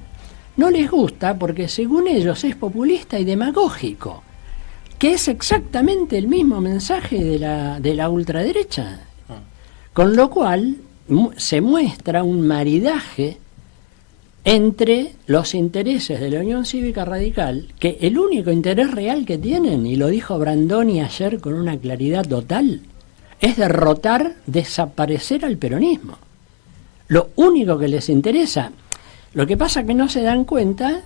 no les gusta porque según ellos es populista y demagógico, que es exactamente el mismo mensaje de la ultraderecha. Con lo cual se muestra un maridaje entre los intereses de la Unión Cívica Radical, que el único interés real que tienen, y lo dijo Brandoni ayer con una claridad total, es derrotar, desaparecer al peronismo. Lo único que les interesa. Lo que pasa es que no se dan cuenta,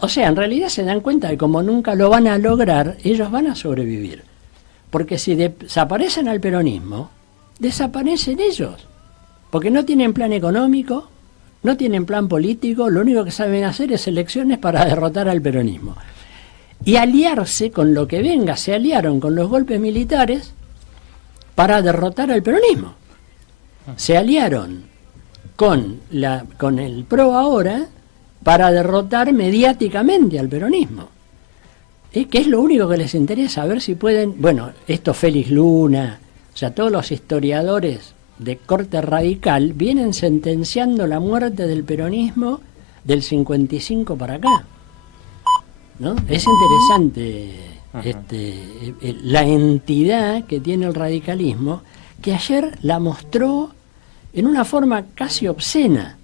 o sea, en realidad se dan cuenta de que como nunca lo van a lograr, ellos van a sobrevivir. Porque si desaparecen al peronismo, desaparecen ellos. Porque no tienen plan económico, no tienen plan político, lo único que saben hacer es elecciones para derrotar al peronismo. Y aliarse con lo que venga, se aliaron con los golpes militares para derrotar al peronismo. Se aliaron con el PRO ahora para derrotar mediáticamente al peronismo. Que es lo único que les interesa, a ver si pueden... Bueno, esto Félix Luna, o sea, todos los historiadores de corte radical vienen sentenciando la muerte del peronismo del 55 para acá, ¿no? Es interesante la entidad que tiene el radicalismo, que ayer la mostró en una forma casi obscena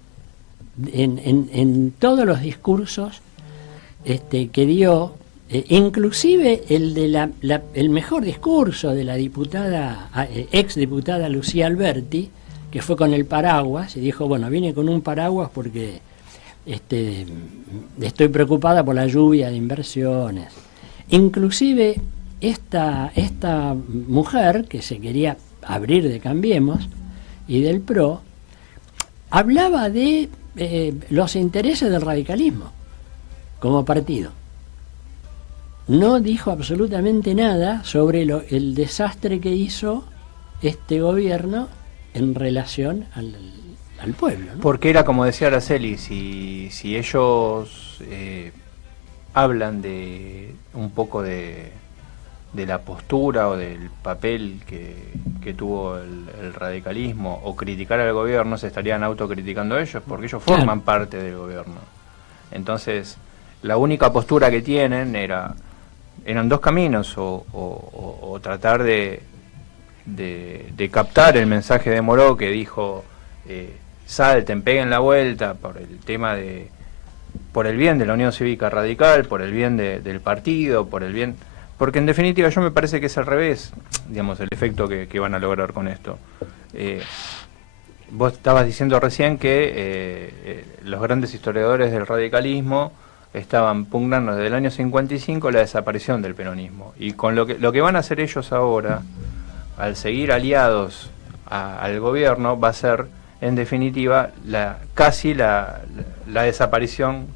en todos los discursos que dio, inclusive el mejor discurso de la diputada, exdiputada Lucía Alberti, que fue con el paraguas y dijo, bueno, vine con un paraguas porque estoy preocupada por la lluvia de inversiones. Inclusive esta mujer que se quería abrir de Cambiemos y del PRO, hablaba de los intereses del radicalismo como partido. No dijo absolutamente nada sobre el desastre que hizo este gobierno en relación al pueblo, ¿no? Porque era como decía Araceli, si ellos hablan de un poco de la postura o del papel que tuvo el radicalismo o criticar al gobierno, se estarían autocriticando ellos porque ellos forman parte del gobierno. Entonces, la única postura que tienen eran dos caminos, o tratar de captar el mensaje de Moró que dijo salten, peguen la vuelta por el tema por el bien de la Unión Cívica Radical, por el bien del partido, por el bien... Porque en definitiva yo me parece que es al revés, digamos, el efecto que van a lograr con esto. Vos estabas diciendo recién que los grandes historiadores del radicalismo estaban pugnando desde el año 55 la desaparición del peronismo. Y con lo que van a hacer ellos ahora, al seguir aliados al gobierno, va a ser, en definitiva, casi la desaparición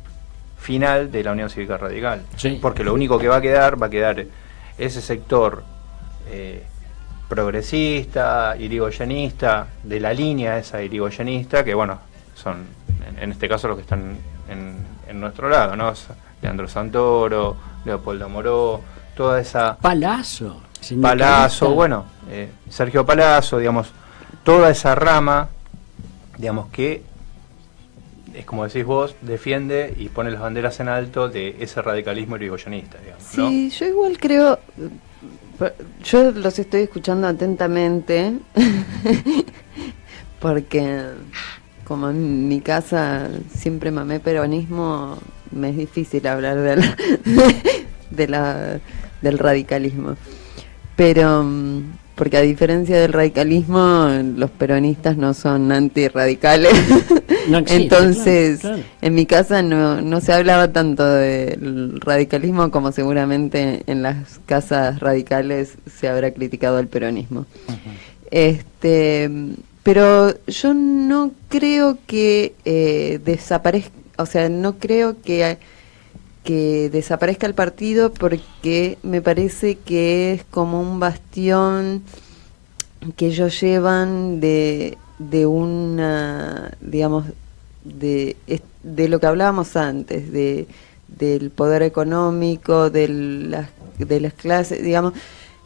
final de la Unión Cívica Radical. Sí. Porque lo único que va a quedar ese sector progresista, irigoyenista, de la línea esa irigoyenista, que bueno, son en este caso los que están en nuestro lado, ¿no? Leandro Santoro, Leopoldo Moró, toda esa... Palazzo, bueno, Sergio Palazzo, digamos, toda esa rama, digamos, que es como decís vos, defiende y pone las banderas en alto de ese radicalismo irigoyenista, digamos, ¿no? Sí, yo igual creo, yo los estoy escuchando atentamente, porque como en mi casa siempre mamé peronismo, me es difícil hablar del radicalismo. Pero, porque a diferencia del radicalismo, los peronistas no son antirradicales. No existe, entonces, claro. En mi casa no se hablaba tanto del radicalismo como seguramente en las casas radicales se habrá criticado al peronismo. Pero yo no creo que desaparezca, o sea, no creo que desaparezca el partido, porque me parece que es como un bastión que ellos llevan de una, digamos, de lo que hablábamos antes, del poder económico, de las clases, digamos.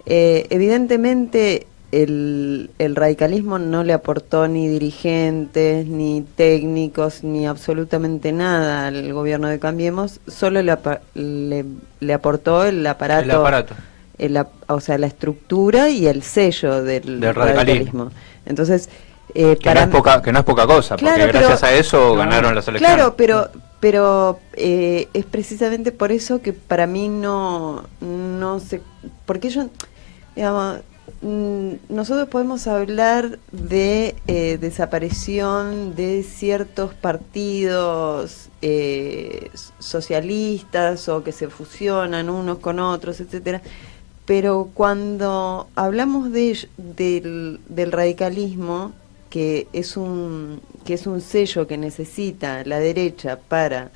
Evidentemente el radicalismo no le aportó ni dirigentes, ni técnicos, ni absolutamente nada al gobierno de Cambiemos, solo le aportó el aparato. O sea, la estructura y el sello del radicalismo. Entonces, que no es poca cosa, claro, porque gracias a eso ganaron las elecciones. Claro, pero es precisamente por eso que para mí no se... Porque yo, digamos, nosotros podemos hablar de desaparición de ciertos partidos socialistas o que se fusionan unos con otros, etcétera, pero cuando hablamos del radicalismo, que es un sello que necesita la derecha para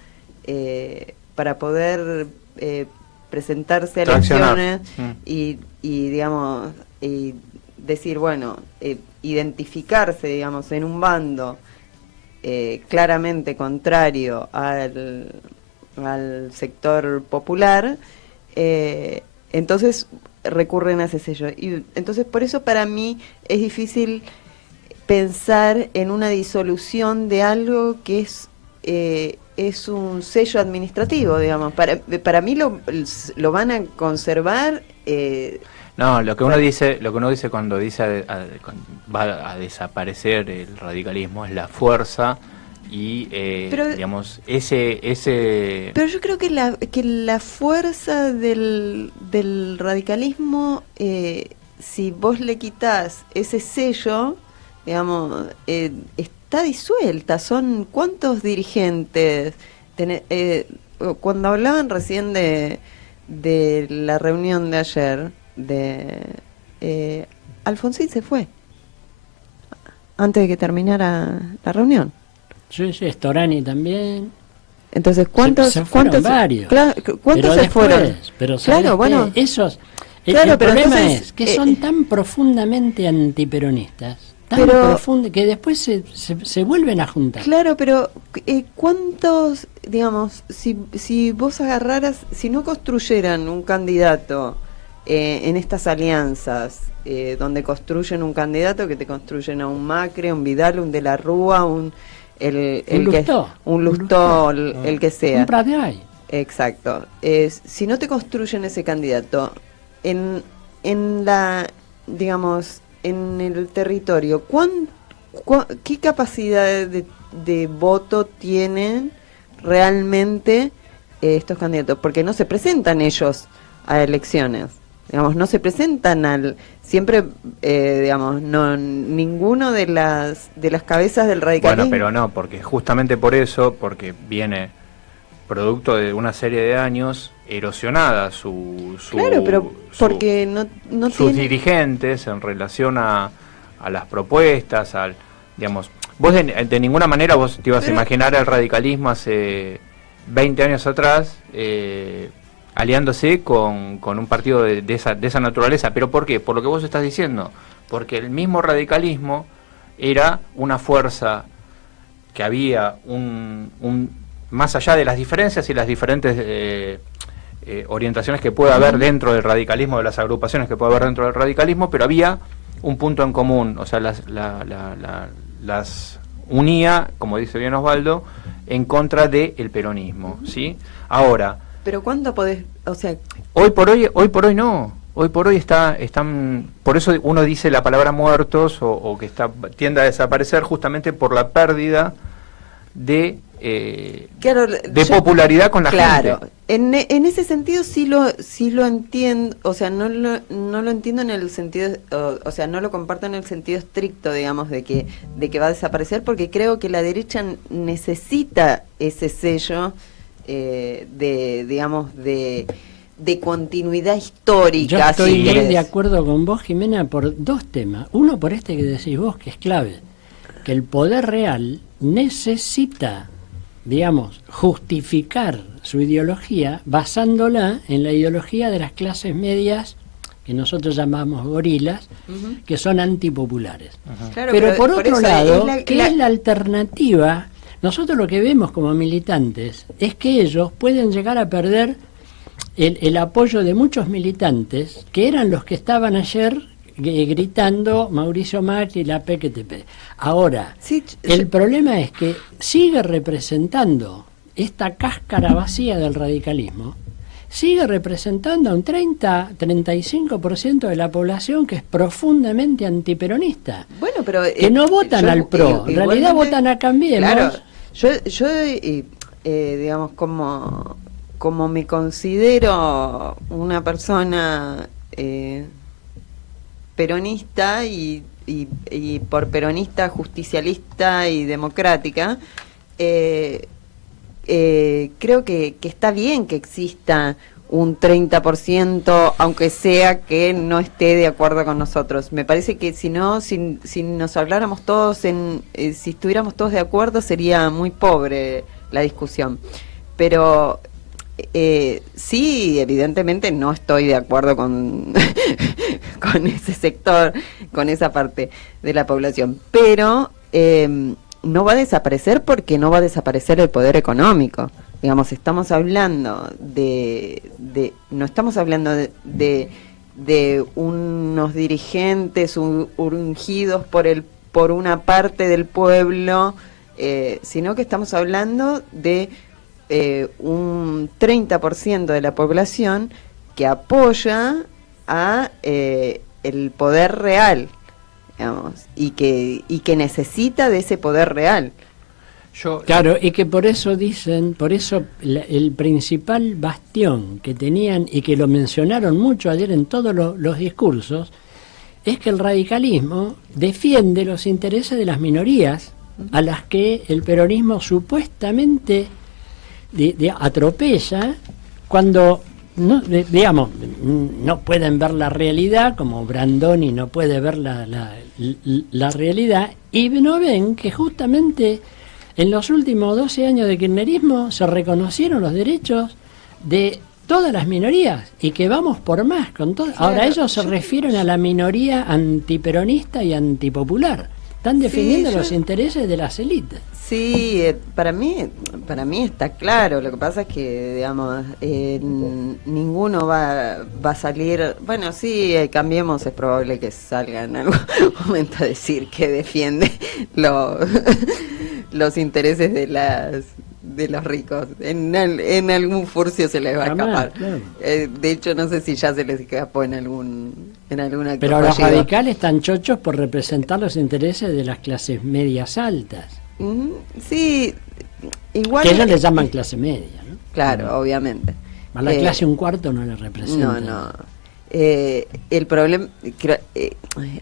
poder presentarse a elecciones y digamos, y decir, bueno, identificarse, digamos, en un bando claramente contrario al sector popular, entonces recurren a ese sello. Y entonces por eso para mí es difícil pensar en una disolución de algo que es un sello administrativo, digamos. Para mí lo van a conservar. No, lo que uno dice cuando dice va a desaparecer el radicalismo es la fuerza y digamos ese. Pero yo creo que la fuerza del radicalismo, si vos le quitás ese sello, digamos, está disuelta. Son ¿cuántos dirigentes? Cuando hablaban recién de la reunión de ayer, Alfonsín se fue antes de que terminara la reunión. Sí, Storani también. Entonces, ¿cuántos varios? ¿Cuántos se fueron? Pero claro, bueno, esos. El problema es que son tan profundamente antiperonistas, tan profundos, que después se vuelven a juntar. Claro, pero ¿cuántos, digamos, si vos agarraras, si no construyeran un candidato en estas alianzas, donde construyen un candidato, que te construyen a un Macri, un Vidal, un De la Rúa, un Lustó, el que sea. Un Pratay. Exacto. Si no te construyen ese candidato en digamos, en el territorio, ¿qué capacidad de voto tienen realmente estos candidatos? Porque no se presentan ellos a elecciones. Digamos, no se presentan siempre, digamos, ninguno de las cabezas del radicalismo. Bueno, pero no, porque justamente por eso, porque viene producto de una serie de años erosionada claro, pero porque no sus dirigentes en relación a las propuestas, digamos, vos de ninguna manera vos te ibas a imaginar el radicalismo hace 20 años atrás aliándose con un partido de esa naturaleza. ¿Pero por qué? Por lo que vos estás diciendo. Porque el mismo radicalismo era una fuerza que había más allá de las diferencias y las diferentes orientaciones que puede haber dentro del radicalismo, de las agrupaciones que puede haber dentro del radicalismo, pero había un punto en común, o sea, las unía, como dice bien Osvaldo, en contra del peronismo, ¿sí? Ahora, pero ¿cuándo podés, o sea, hoy por hoy no. Hoy por hoy están, por eso uno dice la palabra muertos o que tiende a desaparecer justamente por la pérdida de popularidad con la gente. Claro, en ese sentido sí lo entiendo, o sea, no lo entiendo en el sentido, o sea, no lo comparto en el sentido estricto, digamos, de que va a desaparecer, porque creo que la derecha necesita ese sello de continuidad histórica. Yo estoy muy de acuerdo con vos, Jimena, por dos temas. Uno, por este que decís vos, que es clave, que el poder real necesita, digamos, justificar su ideología basándola en la ideología de las clases medias, que nosotros llamamos gorilas, que son antipopulares. Claro, pero por otro lado, ¿qué es la alternativa? Nosotros lo que vemos como militantes es que ellos pueden llegar a perder el apoyo de muchos militantes que eran los que estaban ayer gritando Mauricio Macri, la PQTP. Ahora, el problema es que sigue representando esta cáscara vacía del radicalismo, sigue representando a un 30-35% de la población que es profundamente antiperonista. Bueno, pero que no votan al PRO, en realidad votan a Cambiemos. Claro, yo digamos, como me considero una persona peronista y por peronista justicialista y democrática, creo que está bien que exista un 30%, aunque sea que no esté de acuerdo con nosotros. Me parece que si nos habláramos todos, si estuviéramos todos de acuerdo, sería muy pobre la discusión. Pero sí, evidentemente no estoy de acuerdo con ese sector, con esa parte de la población. Pero no va a desaparecer porque no va a desaparecer el poder económico. Digamos, estamos hablando no estamos hablando de unos dirigentes ungidos por una parte del pueblo, sino que estamos hablando de un 30% de la población que apoya a el poder real, digamos, y que necesita de ese poder real. Claro, y que por eso el principal bastión que tenían, y que lo mencionaron mucho ayer en todos los discursos, es que el radicalismo defiende los intereses de las minorías a las que el peronismo supuestamente atropella cuando no pueden ver la realidad, como Brandoni no puede ver la realidad, y no ven que justamente en los últimos 12 años de kirchnerismo se reconocieron los derechos de todas las minorías y que vamos por más con todo. Ahora ellos se refieren a la minoría antiperonista y antipopular. Están defendiendo los intereses de las élites. Sí, para mí está claro. Lo que pasa es que, digamos, ninguno va a salir. Bueno, sí, Cambiemos, es probable que salga en algún momento a decir que defiende los intereses de los ricos. En algún furcio se les va a escapar. Claro. De hecho, no sé si ya se les escapó en alguna acto. Pero los radicales están chochos por representar los intereses de las clases medias altas. Sí, igual que ellos les llaman clase media, ¿no? Claro, obviamente. A la clase un cuarto no le representa. No. El problema,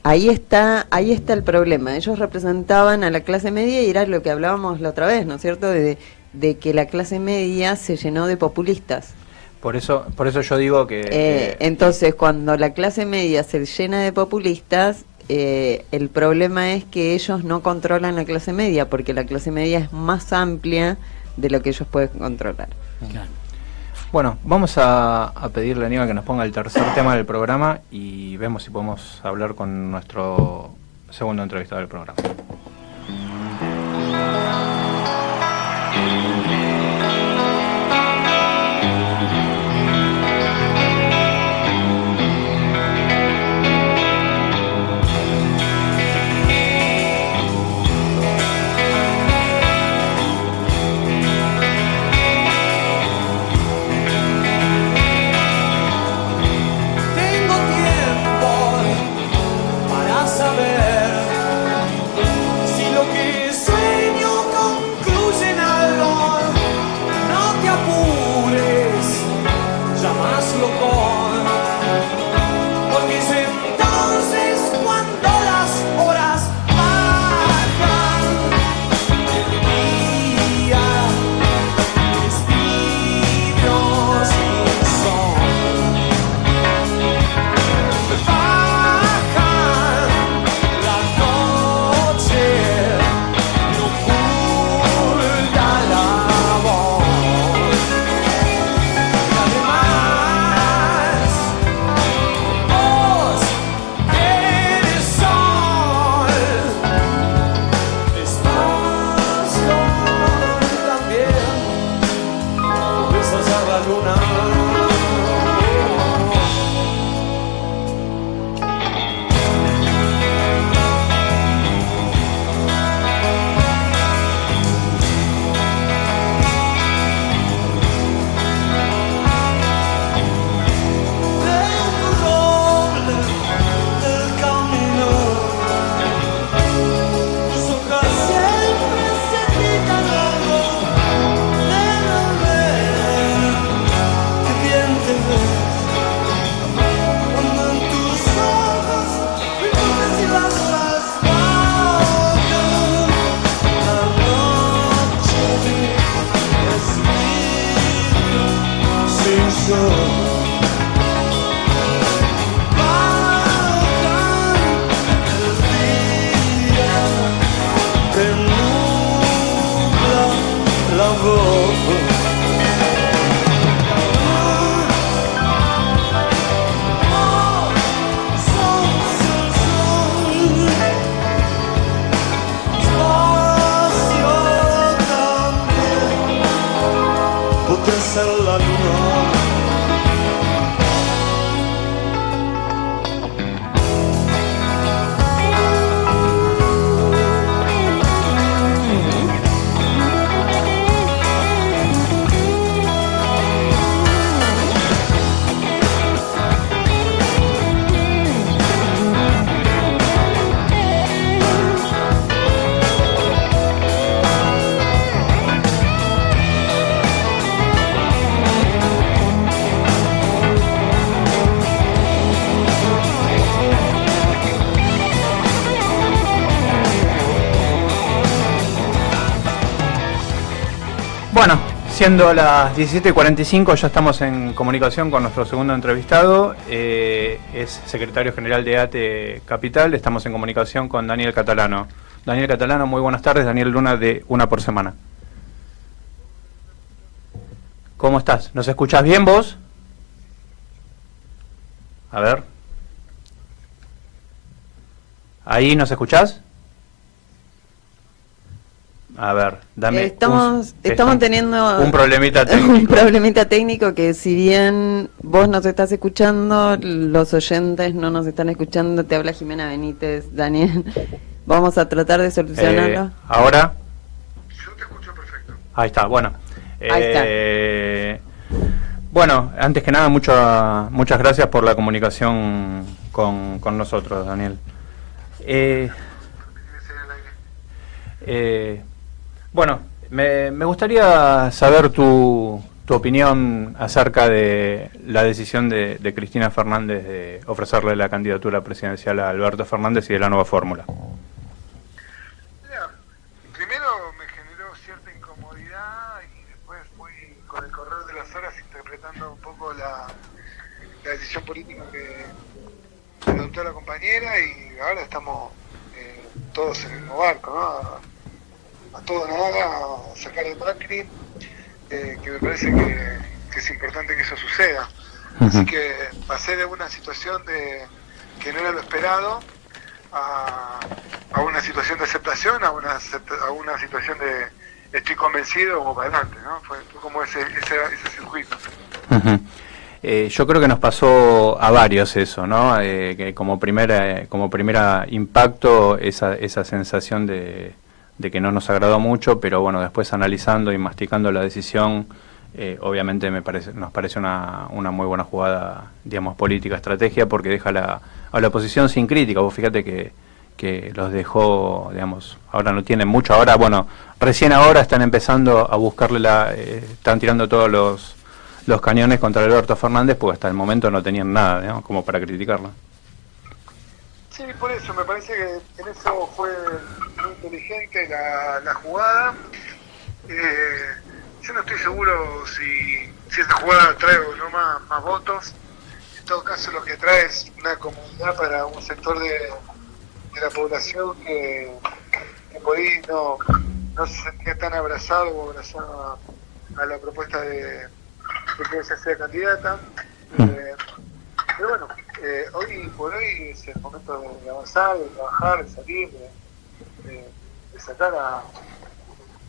ahí está el problema. Ellos representaban a la clase media y era lo que hablábamos la otra vez, ¿no es cierto? De que la clase media se llenó de populistas. Por eso yo digo que entonces, cuando la clase media se llena de populistas, el problema es que ellos no controlan la clase media, porque la clase media es más amplia de lo que ellos pueden controlar. Claro. Bueno, vamos a pedirle a Aníbal que nos ponga el tercer tema del programa y vemos si podemos hablar con nuestro segundo entrevistado del programa. Siendo las 17:45, ya estamos en comunicación con nuestro segundo entrevistado, es secretario general de ATE Capital. Estamos en comunicación con Daniel Catalano. Daniel Catalano, muy buenas tardes. Daniel Luna de Una por Semana. ¿Cómo estás? ¿Nos escuchás bien vos? A ver. ¿Ahí nos escuchás? A ver, dame. Estamos teniendo un problemita técnico. Un problemita técnico que, si bien vos nos estás escuchando, los oyentes no nos están escuchando. Te habla Jimena Benítez, Daniel. Vamos a tratar de solucionarlo. ¿Ahora? Yo te escucho perfecto. Ahí está, bueno. Ahí está. Bueno, antes que nada, muchas gracias por la comunicación con nosotros, Daniel. Bueno, me gustaría saber tu opinión acerca de la decisión de Cristina Fernández de ofrecerle la candidatura presidencial a Alberto Fernández y de la nueva fórmula. Mira, primero me generó cierta incomodidad y después fui con el correr de las horas interpretando un poco la decisión política que adoptó la compañera, y ahora estamos todos en el mismo barco, ¿no? A todo nada, a sacar de Macri, que me parece que es importante que eso suceda. Así que pasé de una situación que no era lo esperado a una situación de aceptación, a una situación de estoy convencido, o para adelante, ¿no? Fue como ese circuito. Yo creo que nos pasó a varios eso, ¿no? Que como primera impacto, esa sensación de que no nos agradó mucho, pero bueno, después analizando y masticando la decisión, obviamente nos parece una muy buena jugada, digamos, política, estrategia, porque deja a la oposición sin crítica. Vos fíjate que los dejó, digamos, ahora no tienen mucho, ahora, bueno, recién ahora están empezando a buscarle están tirando todos los cañones contra Alberto Fernández, porque hasta el momento no tenían nada, digamos, como para criticarlo. Sí, por eso me parece que en eso fue muy inteligente la jugada. Yo no estoy seguro si esa jugada trae o no más votos. En todo caso, lo que trae es una comodidad para un sector de la población que por ahí no se sentía tan abrazado o abrazado a la propuesta de que ella sea candidata. Pero bueno, hoy por hoy es el momento de avanzar, de trabajar, de salir, de sacar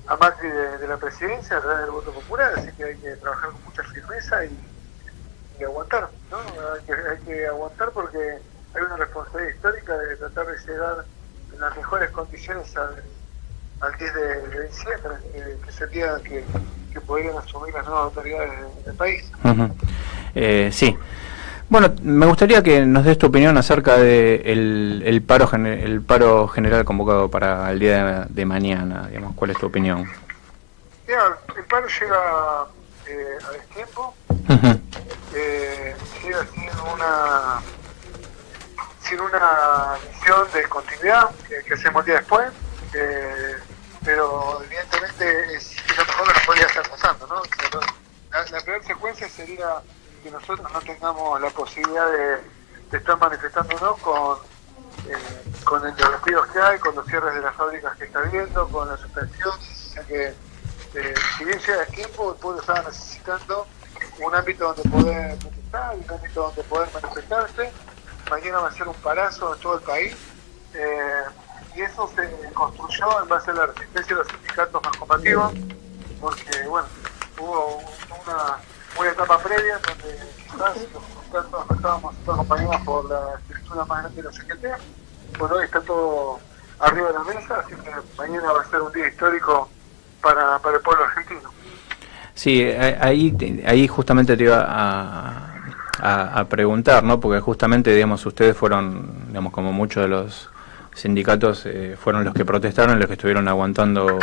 a Macri de la presidencia a través del voto popular, así que hay que trabajar con mucha firmeza y aguantar, ¿no? Hay que aguantar, porque hay una responsabilidad histórica de tratar de llegar en las mejores condiciones al 10 de diciembre, que sería que podrían asumir las nuevas autoridades del país. Sí. Bueno, me gustaría que nos des tu opinión acerca de el paro general convocado para el día de mañana, digamos. ¿Cuál es tu opinión? Mira, el paro llega a destiempo, llega sin una visión de continuidad que hacemos el día después, pero evidentemente es lo mejor que nos podría estar pasando, ¿no? La peor secuencia sería que nosotros no tengamos la posibilidad de estar manifestándonos con los despidos que hay, con los cierres de las fábricas que está habiendo, con las suspensiones. O sea que, si bien llega el tiempo, el pueblo estaba necesitando un ámbito donde poder protestar, un ámbito donde poder manifestarse. Mañana va a ser un parazo en todo el país, y eso se construyó en base a la resistencia de los sindicatos más combativos, porque bueno, hubo una etapa previa donde quizás los sindicatos no estábamos acompañados por la estructura más grande de la CGT. Bueno, hoy está todo arriba de la mesa, así que mañana va a ser un día histórico para el pueblo argentino. Sí, ahí justamente te iba a preguntar, ¿no? Porque justamente, digamos, ustedes fueron, digamos, como muchos de los sindicatos, fueron los que protestaron, los que estuvieron aguantando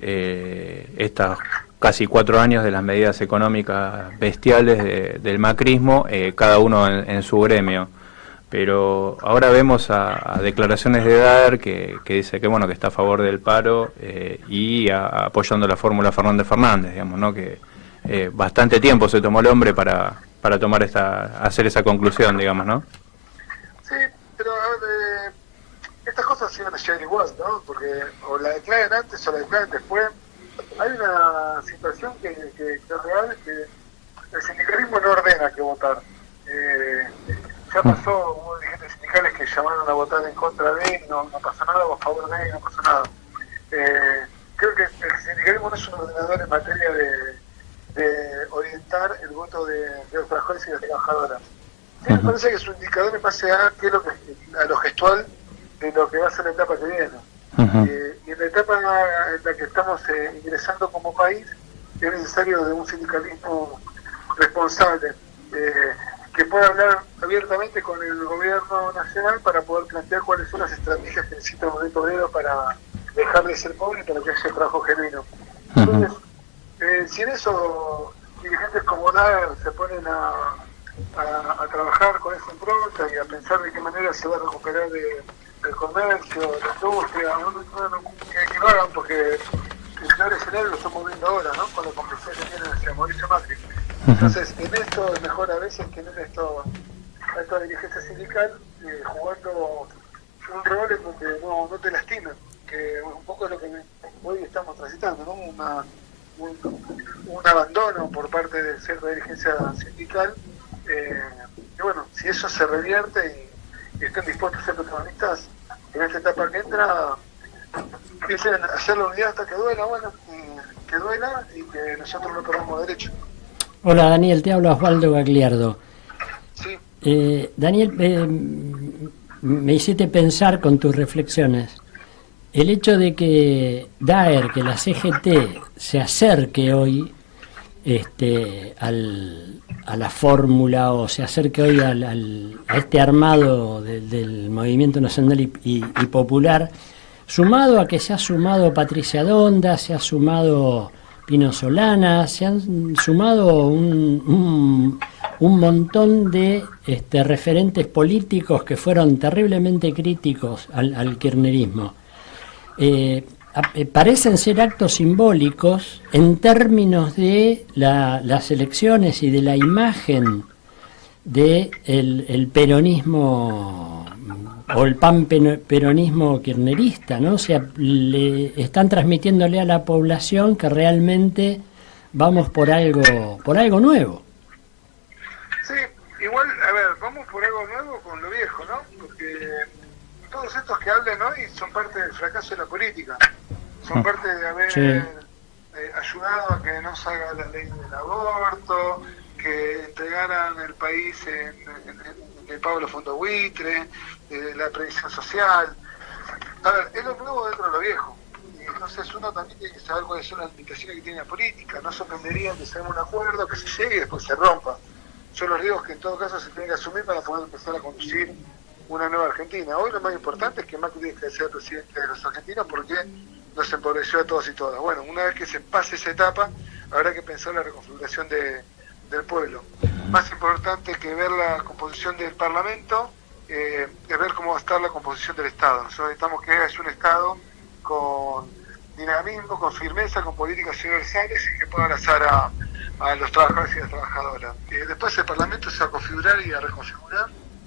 estas casi 4 años de las medidas económicas bestiales del macrismo, cada uno en su gremio. Pero ahora vemos a declaraciones de Daer que dice que bueno, que está a favor del paro y apoyando la fórmula Fernández, digamos, ¿no? Que bastante tiempo se tomó el hombre para tomar hacer esa conclusión, digamos, ¿no? Sí, pero a ver, estas cosas se van a llegar igual, ¿no? Porque o la declaran antes o la declaran después. Hay una situación que es real, que el sindicalismo no ordena que votar. Ya pasó, hubo dirigentes sindicales que llamaron a votar en contra de él, no pasó nada, o a favor de él, no pasó nada. Creo que el sindicalismo no es un ordenador en materia de orientar el voto de los trabajadores y las trabajadoras. Sí, me parece que es un indicador en base a lo gestual de lo que va a ser la etapa que viene. Y en la etapa en la que estamos ingresando como país, es necesario de un sindicalismo responsable, que pueda hablar abiertamente con el gobierno nacional para poder plantear cuáles son las estrategias que necesita el movimiento obrero para dejar de ser pobre y para que haya trabajo genuino. Entonces, si en eso dirigentes como Daer se ponen a trabajar con esa impronta y a pensar de qué manera se va a recuperar el comercio, la industria, que lo hagan, porque el peor escenario lo estamos viendo ahora, ¿no? Con la complejidad que tienen hacia Mauricio Macri. Entonces, en esto es mejor a veces tener esta dirigencia sindical jugando un rol en donde no te lastimen, que un poco es lo que hoy estamos transitando, ¿no? Un abandono por parte de cierta dirigencia sindical, y bueno, si eso se revierte y están dispuestos a ser protagonistas en esta etapa que entra, empiecen a hacer la unidad hasta que duela, bueno, que duela y que nosotros no perdamos derecho. Hola Daniel, te habla Osvaldo Gagliardo. Sí. Daniel, me hiciste pensar con tus reflexiones. El hecho de que Daer, que la CGT se acerque hoy a la fórmula o se acerque hoy a este armado del Movimiento Nacional y Popular, sumado a que se ha sumado Patricia Donda, se ha sumado Pino Solana, se han sumado un montón de referentes políticos que fueron terriblemente críticos al kirchnerismo. Parecen ser actos simbólicos en términos de las elecciones y de la imagen de el peronismo o el panperonismo kirchnerista, ¿no? O sea, le están transmitiéndole a la población que realmente vamos por algo nuevo. Sí, igual, a ver, vamos por algo nuevo con lo viejo, ¿no? Porque todos estos que hablan hoy son parte del fracaso de la política, son parte de haber ayudado a que no salga la ley del aborto, que entregaran el país en el pago de los fondos buitre, la previsión social. A ver, es lo nuevo dentro de lo viejo. Y entonces uno también tiene que saber cuáles son las limitaciones que tiene la política. No sorprendería que se haga un acuerdo, que se llegue y después se rompa. Son los riesgos que en todo caso se tienen que asumir para poder empezar a conducir una nueva Argentina. Hoy lo más importante es que Macri deje de ser presidente de los argentinos porque nos empobreció a todos y todas. Bueno, una vez que se pase esa etapa, habrá que pensar en la reconfiguración del pueblo. Más importante que ver la composición del Parlamento, es ver cómo va a estar la composición del Estado. Nosotros necesitamos que haya un Estado con dinamismo, con firmeza, con políticas universales y que pueda abrazar a los trabajadores y las trabajadoras. Después el Parlamento se va a configurar y a reconfigurar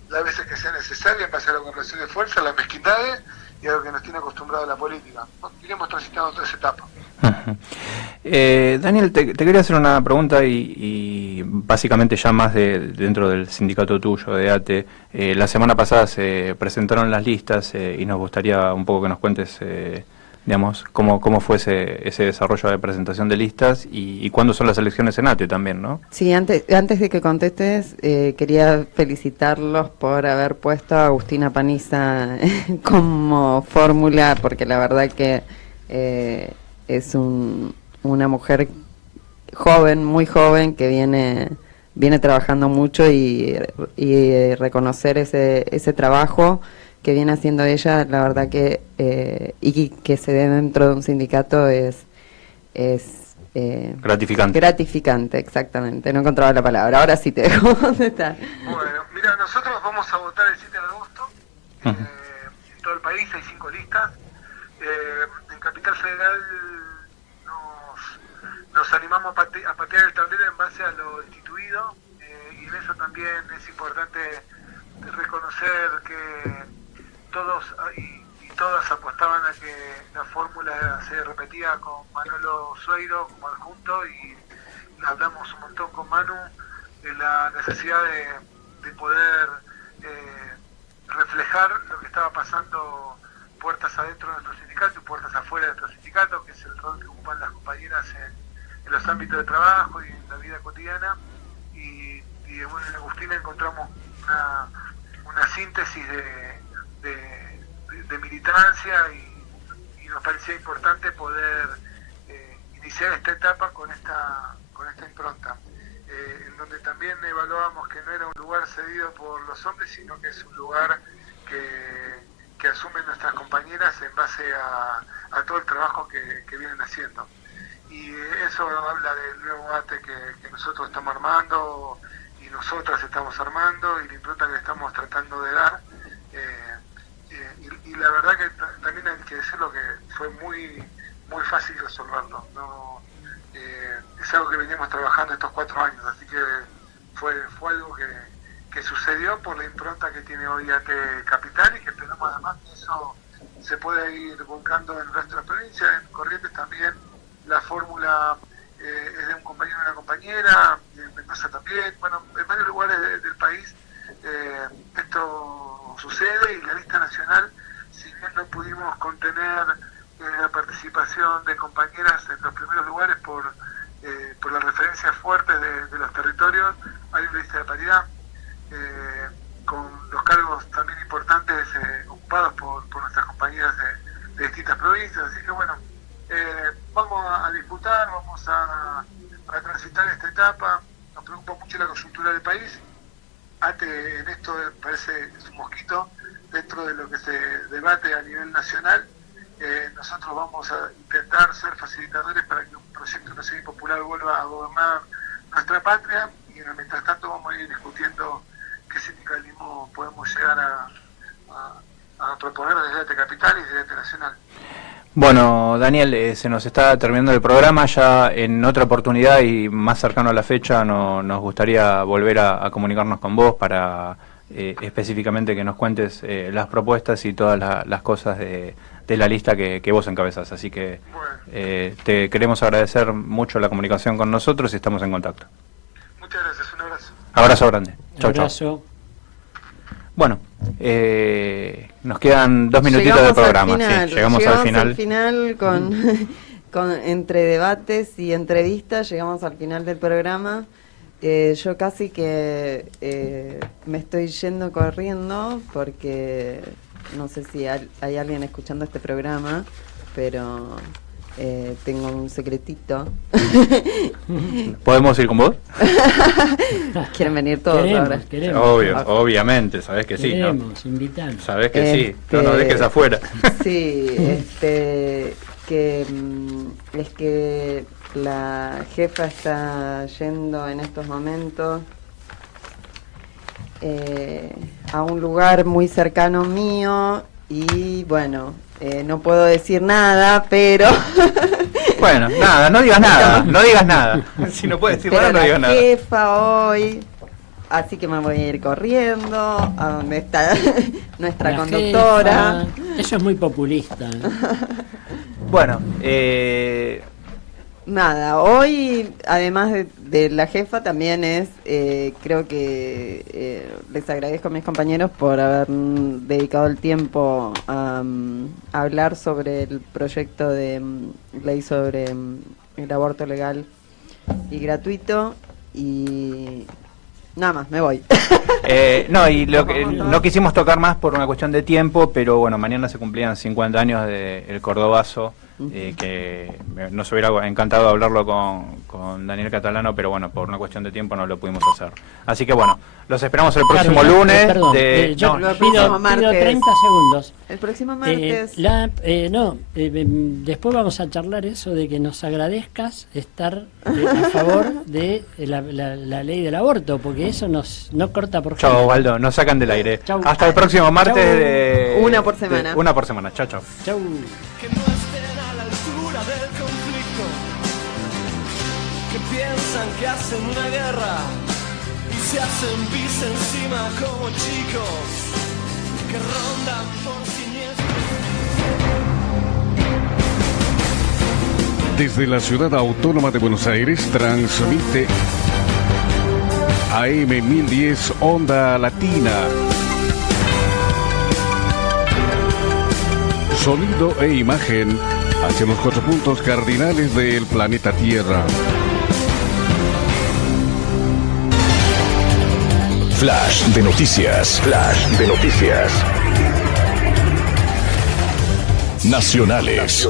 las veces que sea necesaria en base a la correlación de fuerza, las mezquindades y a lo que nos tiene acostumbrado la política. Iremos transitando toda esa etapa. Daniel, te quería hacer una pregunta y básicamente ya más dentro del sindicato tuyo, de ATE. La semana pasada se presentaron las listas y nos gustaría un poco que nos cuentes digamos, cómo fue ese desarrollo de presentación de listas y cuándo son las elecciones en ATE también, ¿no? Sí, antes de que contestes, quería felicitarlos por haber puesto a Agustina Paniza como fórmula, porque la verdad que es una mujer joven, muy joven, que viene trabajando mucho y reconocer ese trabajo que viene haciendo ella, la verdad que y que se dé dentro de un sindicato es gratificante. Gratificante, exactamente. No encontraba la palabra. Ahora sí te dejo contestar. Bueno, mira, Mira, nosotros vamos a votar el 7 de agosto. En todo el país hay 5 listas. En Capital Federal nos animamos a patear el tablero en base a lo instituido, y en eso también es importante reconocer que todos y todas apostaban a que la fórmula se repetía con Manolo Sueiro como adjunto, y hablamos un montón con Manu de la necesidad de poder reflejar lo que estaba pasando puertas adentro de nuestro sindicato y puertas afuera de nuestro sindicato, que es el rol que ocupan las compañeras en los ámbitos de trabajo y en la vida cotidiana. Y bueno, en Agustina encontramos una síntesis de militancia, y nos parecía importante poder iniciar esta etapa con esta impronta, en donde también evaluábamos que no era un lugar cedido por los hombres, sino que es un lugar que asumen nuestras compañeras en base a todo el trabajo que vienen haciendo. Y eso habla del nuevo ATE que nosotros estamos armando y nosotras estamos armando, y la impronta que estamos tratando de dar. Y la verdad que también hay que decirlo que fue muy fácil resolverlo. Es algo que veníamos trabajando estos 4 años, así que fue algo que sucedió por la impronta que tiene hoy ATE Capital, y que esperamos además que eso se pueda ir volcando en el resto de la provincia. En Corrientes también la fórmula es de un compañero y una compañera, en Mendoza también, bueno, en varios lugares del país esto sucede, y la lista nacional, si bien no pudimos contener la participación de compañeras en los primeros lugares por las referencias fuertes de los territorios, hay una lista de paridad con los cargos también importantes ocupados por nuestras compañeras de distintas provincias. Así que bueno, vamos a disputar, vamos a transitar esta etapa. Nos preocupa mucho la coyuntura del país. ATE en esto parece es un mosquito dentro de lo que se debate a nivel nacional. Nosotros vamos a intentar ser facilitadores para que un proyecto nacional y popular vuelva a gobernar nuestra patria, y mientras tanto vamos a ir discutiendo qué sindicalismo podemos llegar a proponer desde ATE Capital y desde ATE Nacional. Bueno, Daniel, se nos está terminando el programa. Ya en otra oportunidad y más cercano a la fecha nos gustaría volver a comunicarnos con vos para específicamente que nos cuentes las propuestas y todas las cosas de la lista que vos encabezás. Así que te queremos agradecer mucho la comunicación con nosotros y estamos en contacto. Muchas gracias, un abrazo. Abrazo grande. Chau, abrazo. Chau. Bueno, nos quedan 2 minutitos de programa. Llegamos al final con entre debates y entrevistas, llegamos al final del programa. Yo casi que me estoy yendo corriendo porque no sé si hay alguien escuchando este programa, pero tengo un secretito. ¿Podemos ir con vos? ¿Quieren venir todos ahora? Obviamente, sabés que sí, ¿no? Invitar. Sabés que sí, no nos dejes afuera. Sí, que es que la jefa está yendo en estos momentos a un lugar muy cercano mío, y bueno, no puedo decir nada, pero... Bueno, nada, no digas nada. Si no puedes decir nada, no digas nada. La jefa hoy, así que me voy a ir corriendo a donde está nuestra conductora. Jefa. Eso es muy populista. Bueno, nada, hoy además de la jefa también es, creo que les agradezco a mis compañeros por haber dedicado el tiempo a hablar sobre el proyecto de ley sobre el aborto legal y gratuito, y nada más, me voy. No quisimos tocar más por una cuestión de tiempo, pero bueno, mañana se cumplían 50 años del Cordobazo que nos hubiera encantado hablarlo con Daniel Catalano, pero bueno, por una cuestión de tiempo no lo pudimos hacer. Así que bueno, los esperamos el próximo lunes. Perdón, yo pido 30 segundos. El próximo martes. Después vamos a charlar eso de que nos agradezcas estar a favor de la ley del aborto, porque eso no corta por Chao, Waldo, nos sacan del aire. Chau. Hasta el próximo martes. Una por semana. Una por semana. Chao, chao. Chau. Que no estén a la altura del conflicto, que piensan que hacen una guerra y se hacen pis encima como chicos que rondan por siniestros. Desde la ciudad autónoma de Buenos Aires transmite AM 1010 Onda Latina. Sonido e imagen hacia los 4 puntos cardinales del planeta Tierra. Flash de noticias. Flash de noticias. Nacionales.